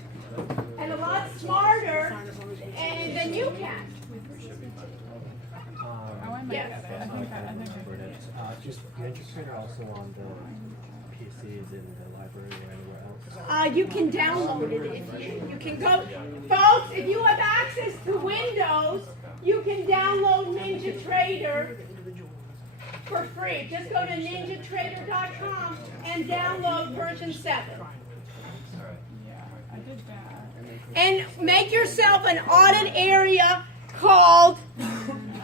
and a lot smarter than you can. Oh, I might Yes. get it. I think I did. Just the integrator also on the PCs in the library or anywhere else. You can download it if you can go, folks. If you have access to Windows, you can download NinjaTrader for free. Just go to ninjatrader.com and download version 7. Yeah, I did that. And make yourself an audit area called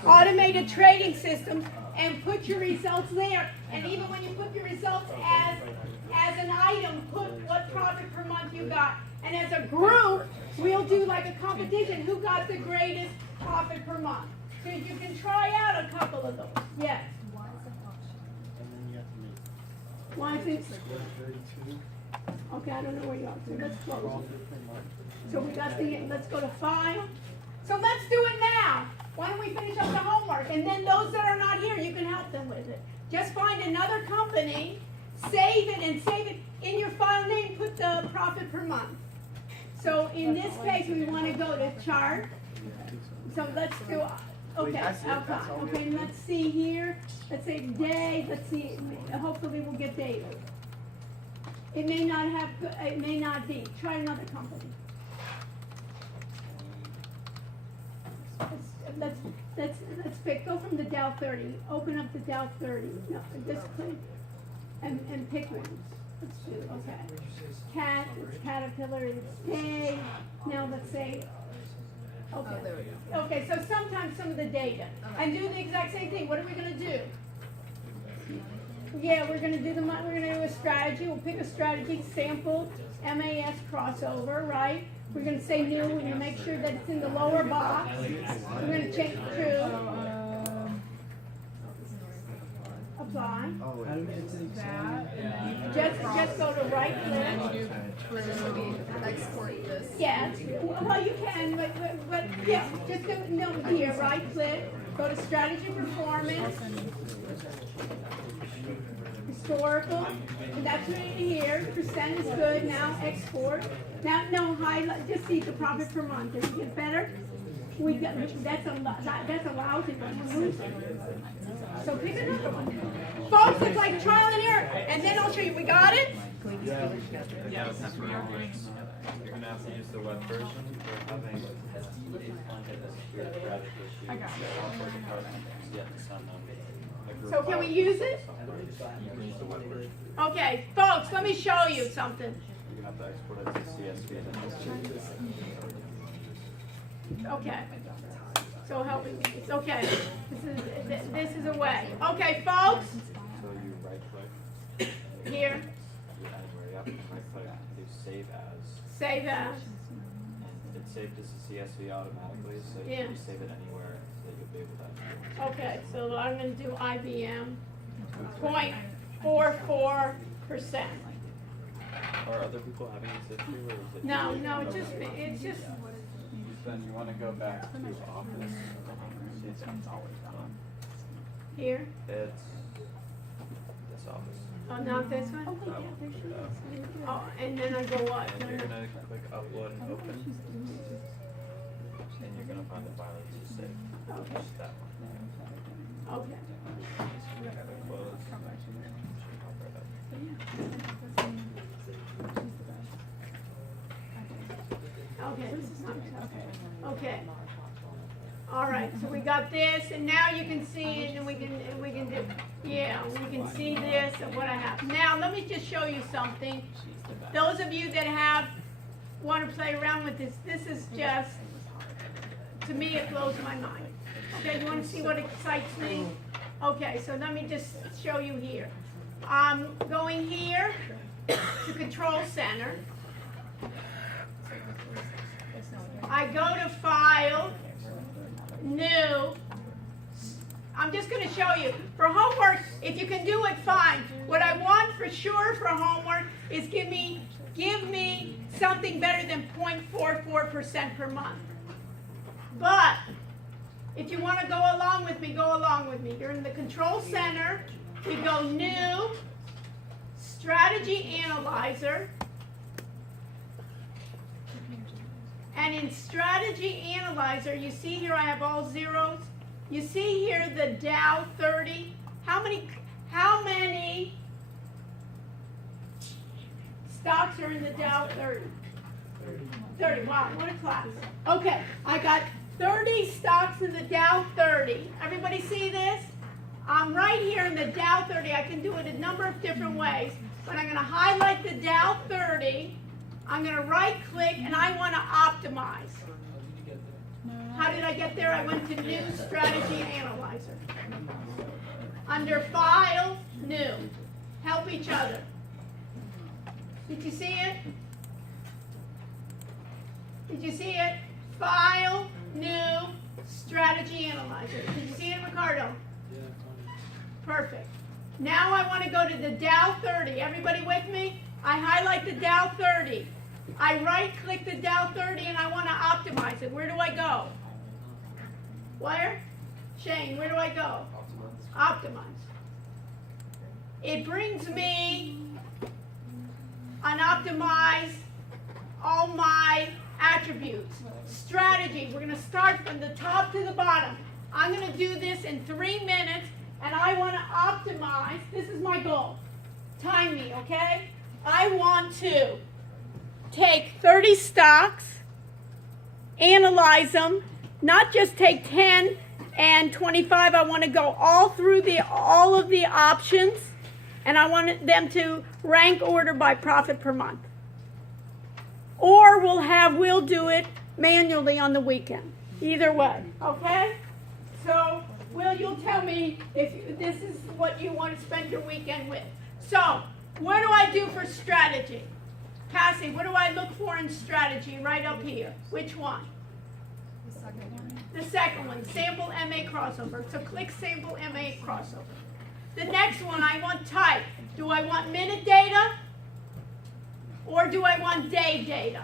Automated Trading Systems and put your results there. And even when you put your results as an item, put what profit per month you got. And as a group, we'll do like a competition. Who got the greatest profit per month? So you can try out a couple of those. Yes. Why is it? Okay, I don't know where you are. So let's close. So we got let's go to file. So let's do it now. Why don't we finish up the homework? And then those that are not here, you can help them with it. Just find another company, save it, and save it in your file name, put the profit per month. So in this case, we want to go to chart. So let's do, okay, outline. Okay, let's see here. Let's say day, let's see, hopefully we'll get data. It may not be. Try another company. Let's pick, go from the Dow 30, open up the Dow 30, no, just click, and pick ones. Let's do, okay. It's Caterpillar, it's day, now let's say, okay. Oh, there we go. Okay, so sometimes some of the data, and do the exact same thing, what are we gonna do? Yeah, we're gonna do a strategy, we'll pick a strategy, sample, MAS crossover, right? We're gonna say new, and you make sure that it's in the lower box. We're gonna check true, apply. That, and then Just go to right click. export this. Yes, well, you can, but yeah, just go, no, here, right click, go to strategy performance, historical, and that's right here, percent is good, now export. Now, no, highlight, just see the profit per month, does it get better? That's a lousy one, we're losing. So pick another one. Folks, it's like trial and error, and then I'll show you, we got it? Can we just do it together? Yeah, temporarily. You're gonna have to use the web version. We're having I got it. So can we use it? You can use the web version. Okay, folks, let me show you something. You're gonna have to export it to CSV and then Okay. So help me, it's okay. This is a way. Okay, folks, So you right click, here, you anywhere, yep, right click, do save as. save as. And it's saved as a CSV automatically, so Yeah. you save it anywhere that you'll be able to. Okay, so I'm gonna do IBM, 0.44%. Are other people having this issue, or is it? No, no, it's just, Then you wanna go back to Office. This one's always gone. here, It's this office. oh, not this one? Oh, and then I go what? And you're gonna click upload and open, and you're gonna find the file that you saved. Okay. Just that one. Okay. Close. Should pop right up. Okay. Okay. All right, so we got this, and now you can see it, and we can do, yeah, we can see this and what I have. Now, let me just show you something. Those of you that want to play around with this, this is just, to me, it blows my mind. Okay, you want to see what excites me? Okay, so let me just show you here. I'm going here to Control Center. I go to File, New. I'm just going to show you. For homework, if you can do it, fine. What I want for sure for homework is give me something better than 0.44% per month. But if you want to go along with me, go along with me. You're in the Control Center. We go New, Strategy Analyzer. And in Strategy Analyzer, you see here I have all zeros. You see here the Dow 30. How many stocks are in the Dow 30? 30. Wow, what a class. Okay, I got 30 stocks in the Dow 30. Everybody see this? I'm right here in the Dow 30. I can do it a number of different ways. But I'm going to highlight the Dow 30. I'm going to right click and I want to optimize. How did I get there? I went to New Strategy Analyzer. Under File, New. Help each other. Did you see it? Did you see it? File, New, Strategy Analyzer. Did you see it, Ricardo? Perfect. Now I want to go to the Dow 30. Everybody with me? I highlight the Dow 30. I right click the Dow 30 and I want to optimize it. Where do I go? Where? Shane, where do I go? Optimize. It brings me an optimize all my attributes. Strategy. We're going to start from the top to the bottom. I'm going to do this in 3 minutes and I want to optimize. This is my goal. Time me, okay? I want to take 30 stocks, analyze them, not just take 10 and 25. I want to go all through all of the options, and I want them to rank order by profit per month. Or we'll do it manually on the weekend. Either way, okay? So, you'll tell me if this is what you want to spend your weekend with. So, what do I do for strategy? Cassie, what do I look for in strategy right up here? Which one? The second one. The second one, Sample MA Crossover. So click Sample MA Crossover. The next one, I want type. Do I want minute data? Or do I want day data?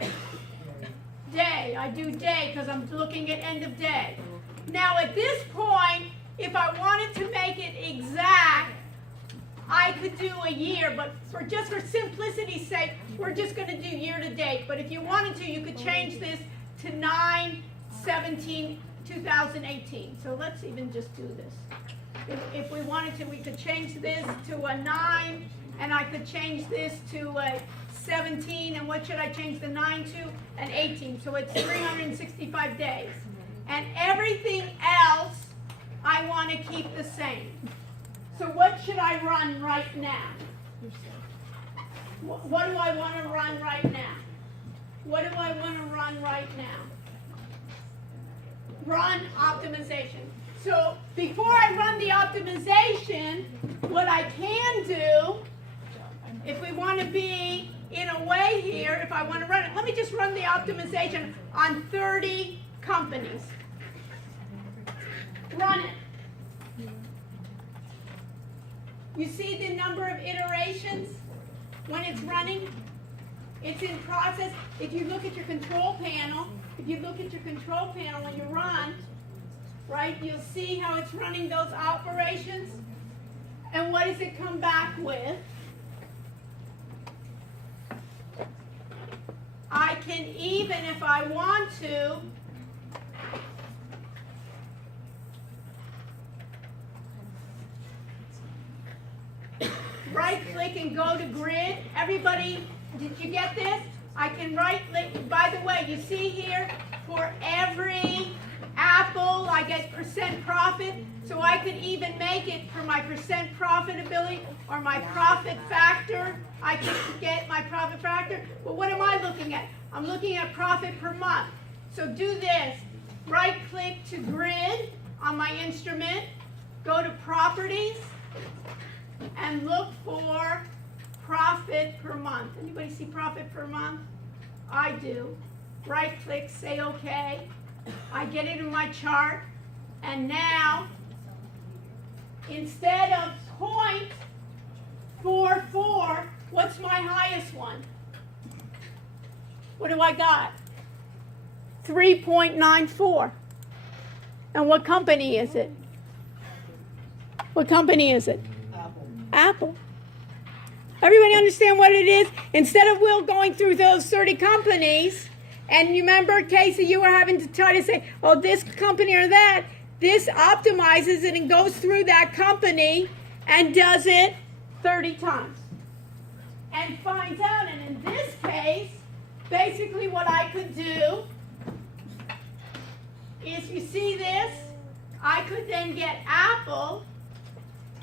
Day. I do day because I'm looking at end of day. Now at this point, if I wanted to make it exact, I could do a year, but for simplicity's sake, we're just going to do year to date. But if you wanted to, you could change this to 9/17/2018. So let's even just do this. If we wanted to, we could change this to a and I could change this to a 17, and what should I change the 9 to? An 18, so it's 365 days. And everything else I want to keep the same. So what should I run right now? What do I want to run right now? What do I want to run right now? Run optimization. So before I run the optimization, what I can do, if we want to be in a way here, if I want to run it, let me just run the optimization on 30 companies. Run it. You see the number of iterations when it's running? It's in process. If you look at your control panel, when you run, right, you'll see how it's running those operations. And what does it come back with? I can even, if I want to, right click and go to grid. Everybody, did you get this? I can right click. By the way, you see here, for every apple, I get percent profit. So I could even make it for my percent profitability or my profit factor. I can get my profit factor. But what am I looking at? I'm looking at profit per month. So do this. Right click to grid on my instrument. Go to properties and look for profit per month. Anybody see profit per month? I do. Right click, say okay. I get it in my chart. And now, instead of 0.44, what's my highest one? What do I got? 3.94. And what company is it? What company is it? Apple. Everybody understand what it is? Instead of Will going through those 30 companies, and you remember, Casey, you were having to try to say, oh, this company or that, this optimizes it and goes through that company and does it 30 times. And finds out, and in this case, basically what I could do is, you see this? I could then get Apple,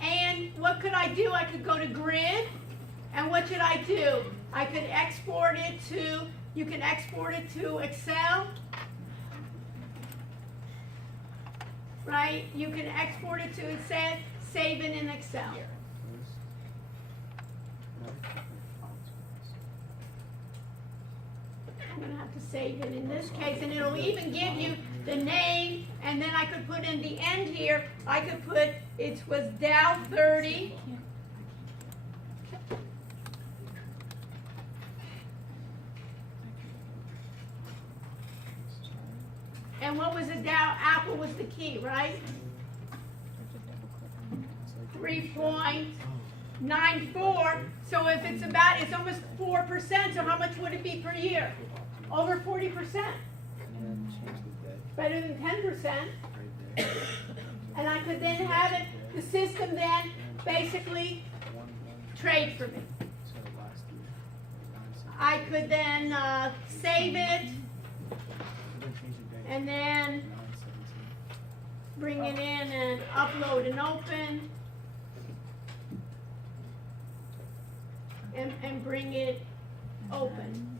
and what could I do? I could go to grid, and what should I do? I could export it to, you can export it to Excel, right? You can export it to Excel, save it in Excel. I'm going to have to save it in this case, and it'll even give you the name, and then I could put in the end here, I could put, it was Dow 30. And what was the Dow? Apple was the key, right? 3.94. So if it's about, it's almost 4%. So how much would it be per year? Over 40%. Better than 10%. And I could then have it, the system then basically trade for me. I could then save it and then bring it in and upload and open and bring it open.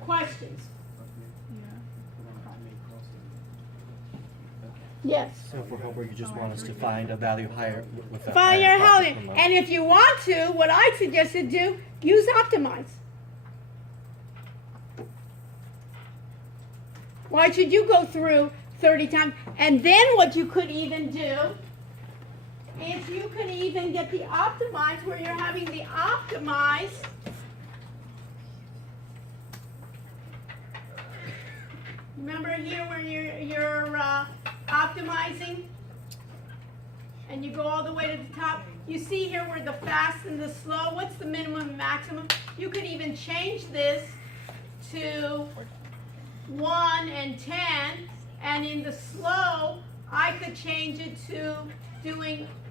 Questions? Yes. So for homework, you just want us to find a value higher with a Find your higher profit housing. per month. And if you want to, what I suggest to do, use Optimize. Why should you go through 30 times? And then what you could even do is you can even get the Optimize where you're having the Optimize. Remember here where you're optimizing? And you go all the way to the top. You see here where the fast and the slow, what's the minimum and maximum? You could even change this to 1 and 10, and in the slow, I could change it to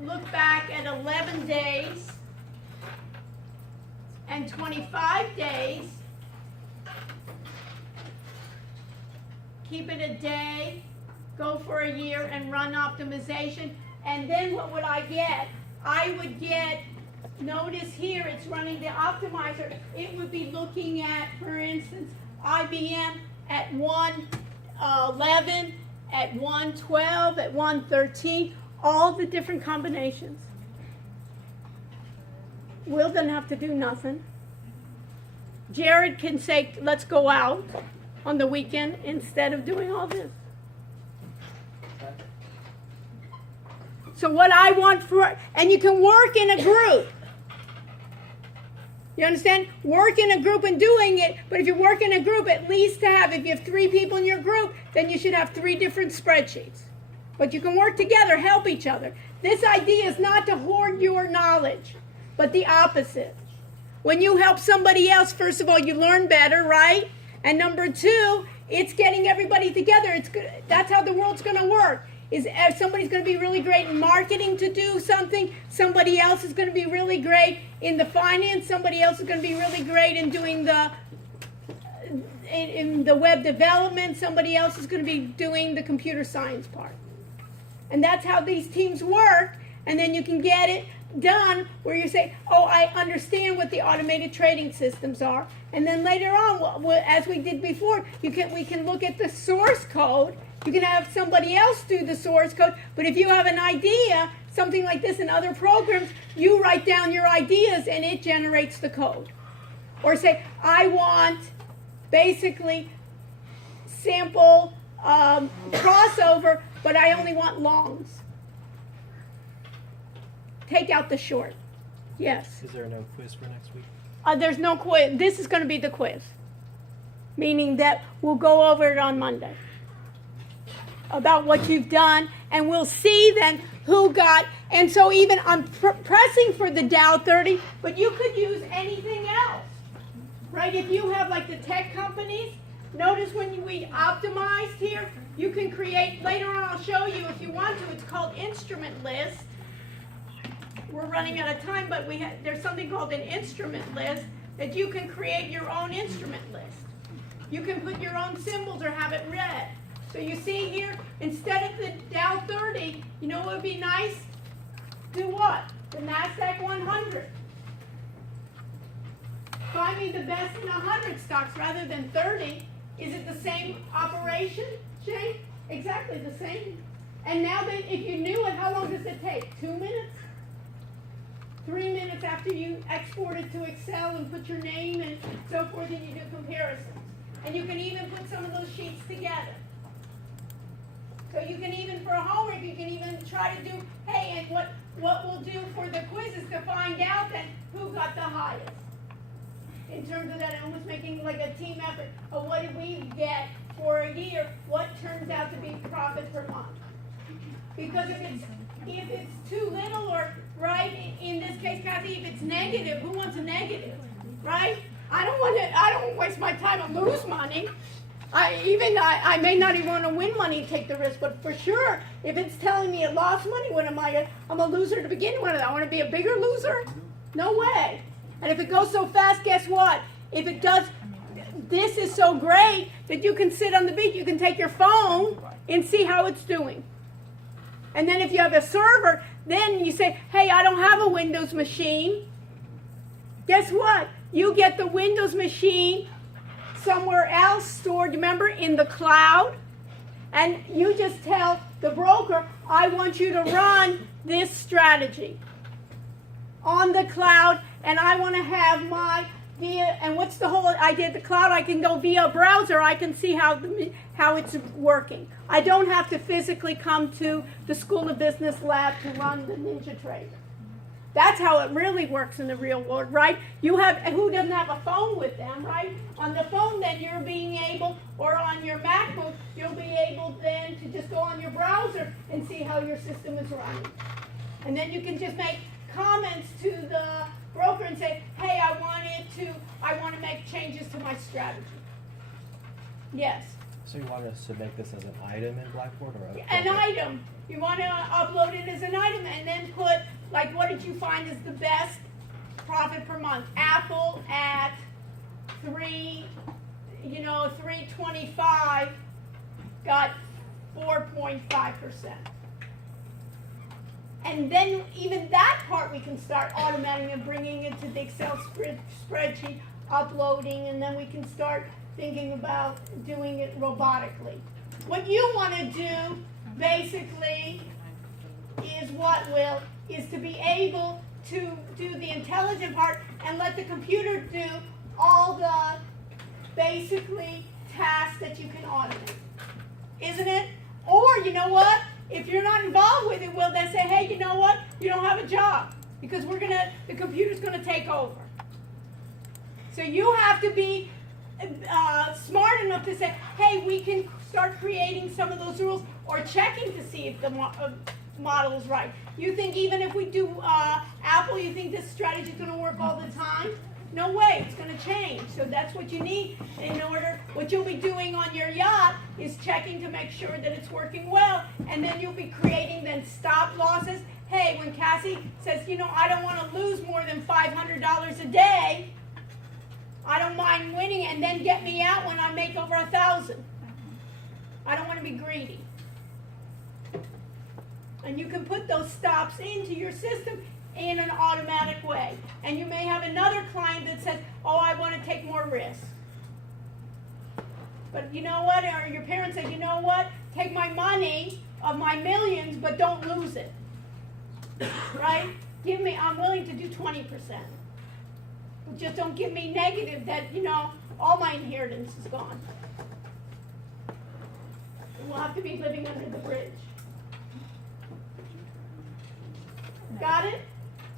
look back at 11 days and 25 days. Keep it a day, go for a year and run optimization. And then what would I get? I would get, notice here it's running the optimizer. It would be looking at, for instance, IBM at 111, at 112, at 113, all the different combinations. Will doesn't have to do nothing. Jared can say, let's go out on the weekend instead of doing all this. So what I want and you can work in a group. You understand? Work in a group and doing it, but if you work in a group, at least if you have 3 people in your group, then you should have 3 different spreadsheets. But you can work together, help each other. This idea is not to hoard your knowledge, but the opposite. When you help somebody else, first of all, you learn better, right? And number 2, it's getting everybody together. That's how the world's going to work. Is if somebody's going to be really great in marketing to do something, somebody else is going to be really great in the finance, somebody else is going to be really great in doing in the web development, somebody else is going to be doing the computer science part. And that's how these teams work, and then you can get it done where you say, oh, I understand what the automated trading systems are, and then later on, as we did before, we can look at the source code. You can have somebody else do the source code, but if you have an idea, something like this in other programs, you write down your ideas and it generates the code. Or say, I want basically sample crossover, but I only want longs. Take out the short. Yes. Is there no quiz for next week? There's no quiz. This is going to be the quiz, meaning that we'll go over it on Monday about what you've done, and we'll see then who got. And so even I'm pressing for the Dow 30, but you could use anything else, right? If you have like the tech companies, notice when we optimized here, you can create, later on I'll show you if you want to, it's called instrument list. We're running out of time, but there's something called an instrument list that you can create your own instrument list. You can put your own symbols or have it read. So you see here, instead of the Dow 30, you know what would be nice? Do what? The NASDAQ 100. Find me the best in 100 stocks rather than 30. Is it the same operation, Shane? Exactly the same. And now that if you knew it, how long does it take? 2 minutes? 3 minutes after you export it to Excel and put your name and so forth, and you do comparisons. And you can even put some of those sheets together. So you can even, for a homework, you can even try to do, hey, and what we'll do for the quiz is to find out then who got the highest. In terms of that, almost making like a team effort of what did we get for a year, what turns out to be profit per month. Because if it's too little, or, right, in this case, Kathy, if it's negative, who wants a negative, right? I don't want to waste my time and lose money. I may not even want to win money and take the risk, but for sure, if it's telling me it lost money, what am I? I'm a loser to begin with. I want to be a bigger loser? No way. And if it goes so fast, guess what? If it does, this is so great that you can sit on the beach, you can take your phone and see how it's doing. And then if you have a server, then you say, hey, I don't have a Windows machine. Guess what? You get the Windows machine somewhere else stored, remember, in the cloud. And you just tell the broker, I want you to run this strategy on the cloud, and I want to have my and what's the whole idea of the cloud? I can go via a browser. I can see how it's working. I don't have to physically come to the School of Business lab to run the NinjaTrader. That's how it really works in the real world, right? You have, who doesn't have a phone with them, right? On the phone, then you're being able, or on your MacBook, you'll be able then to just go on your browser and see how your system is running. And then you can just make comments to the broker and say, hey, I want to make changes to my strategy. Yes. So you want us to make this as an item in Blackboard or a An program? item. You want to upload it as an item and then put, like, what did you find is the best profit per month? Apple at 325 got 4.5%. And then even that part we can start automating and bringing it to the Excel spreadsheet, uploading, and then we can start thinking about doing it robotically. What you want to do basically is to be able to do the intelligent part and let the computer do all the basically tasks that you can automate. Isn't it? Or you know what? If you're not involved with it, we'll then say, hey, you know what? You don't have a job because the computer's gonna take over. So you have to be smart enough to say, hey, we can start creating some of those rules or checking to see if the model is right. You think even if we do Apple, you think this strategy is going to work all the time? No way, it's going to change. So that's what you need in order. What you'll be doing on your yacht is checking to make sure that it's working well, and then you'll be creating then stop losses. Hey, when Cassie says, you know, I don't want to lose more than $500 a day, I don't mind winning, and then get me out when I make over 1,000. I don't want to be greedy. And you can put those stops into your system in an automatic way. And you may have another client that says, oh, I want to take more risk. But you know what? Or your parents said, you know what? Take my money of my millions, but don't lose it. Right? I'm willing to do 20%. But just don't give me negative that, you know, all my inheritance is gone. We'll have to be living under the bridge. Got it?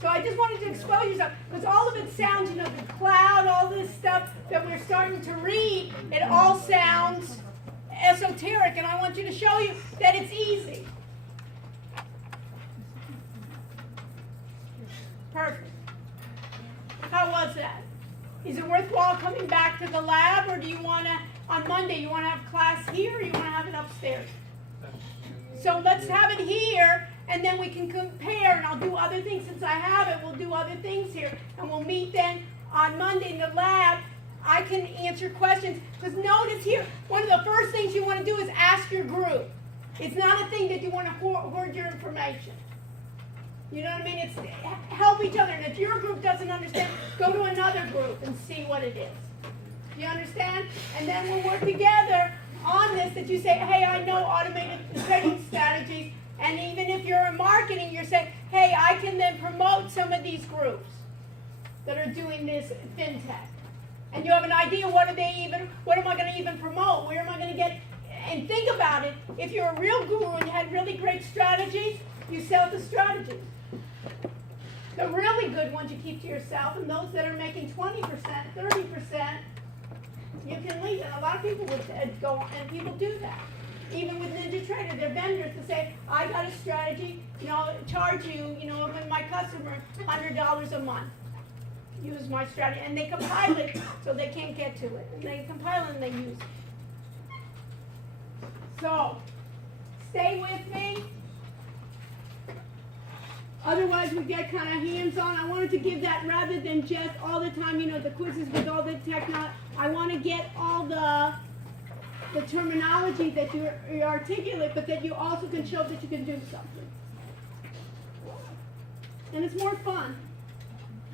So I just wanted to expose yourself, because all of it sounds, you know, the cloud, all this stuff that we're starting to read, it all sounds esoteric, and I want you to show you that it's easy. Perfect. How was that? Is it worthwhile coming back to the lab, or do you want to, on Monday, you want to have class here, or you want to have it upstairs? So let's have it here, and then we can compare, and I'll do other things. Since I have it, we'll do other things here, and we'll meet then on Monday in the lab. I can answer questions, because notice here, one of the first things you want to do is ask your group. It's not a thing that you want to hoard your information. You know what I mean? It's help each other, and if your group doesn't understand, go to another group and see what it is. Do you understand? And then we'll work together on this, that you say, hey, I know automated trading strategies, and even if you're in marketing, you're saying, hey, I can then promote some of these groups that are doing this fintech. And you have an idea, what am I going to even promote? Where am I going to get? And think about it, if you're a real guru and you had really great strategies, you sell the strategies. The really good ones you keep to yourself, and those that are making 20%, 30%, you can leave. And a lot of people would go, and people do that. Even with NinjaTrader, they're vendors to say, I got a strategy, you know, charge you, you know, with my customer $100 a month. Use my strategy, and they compile it so they can't get to it. And they compile it and they use it. So, stay with me. Otherwise, we get kind of hands-on. I wanted to give that rather than just all the time, you know, the quizzes with all the technology. I want to get all the terminology that you articulate, but that you also can show that you can do something. And it's more fun,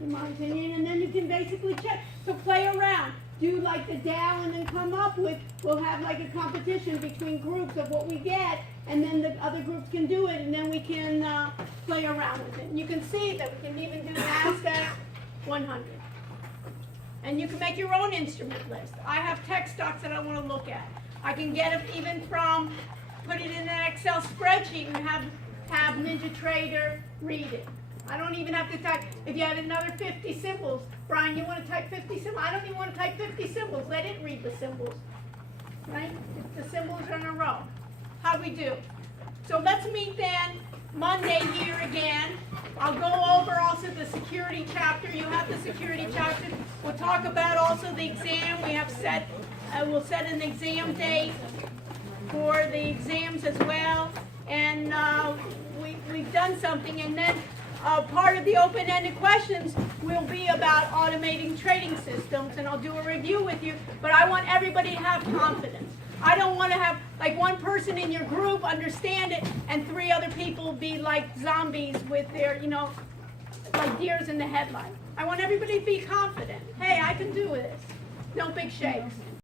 in my opinion. And then you can basically check. So play around. Do like the Dow and then come up with, we'll have like a competition between groups of what we get, and then the other groups can do it, and then we can play around with it. And you can see that we can even do NASDAQ 100. And you can make your own instrument list. I have tech stocks that I want to look at. I can get it even from, put it in an Excel spreadsheet and have NinjaTrader read it. I don't even have to type, if you have another 50 symbols, Brian, you want to type 50 symbols? I don't even want to type 50 symbols. Let it read the symbols, right? The symbols are in a row. How do we do? So let's meet then Monday here again. I'll go over also the security chapter. You have the security chapter. We'll talk about also the exam. We have set I will set an exam date for the exams as well. And we've done something. And then part of the open-ended questions will be about automating trading systems. And I'll do a review with you. But I want everybody to have confidence. I don't want to have like one person in your group understand it and 3 other people be like zombies with their, like deers in the headlights. I want everybody to be confident. Hey, I can do this. No big shakes.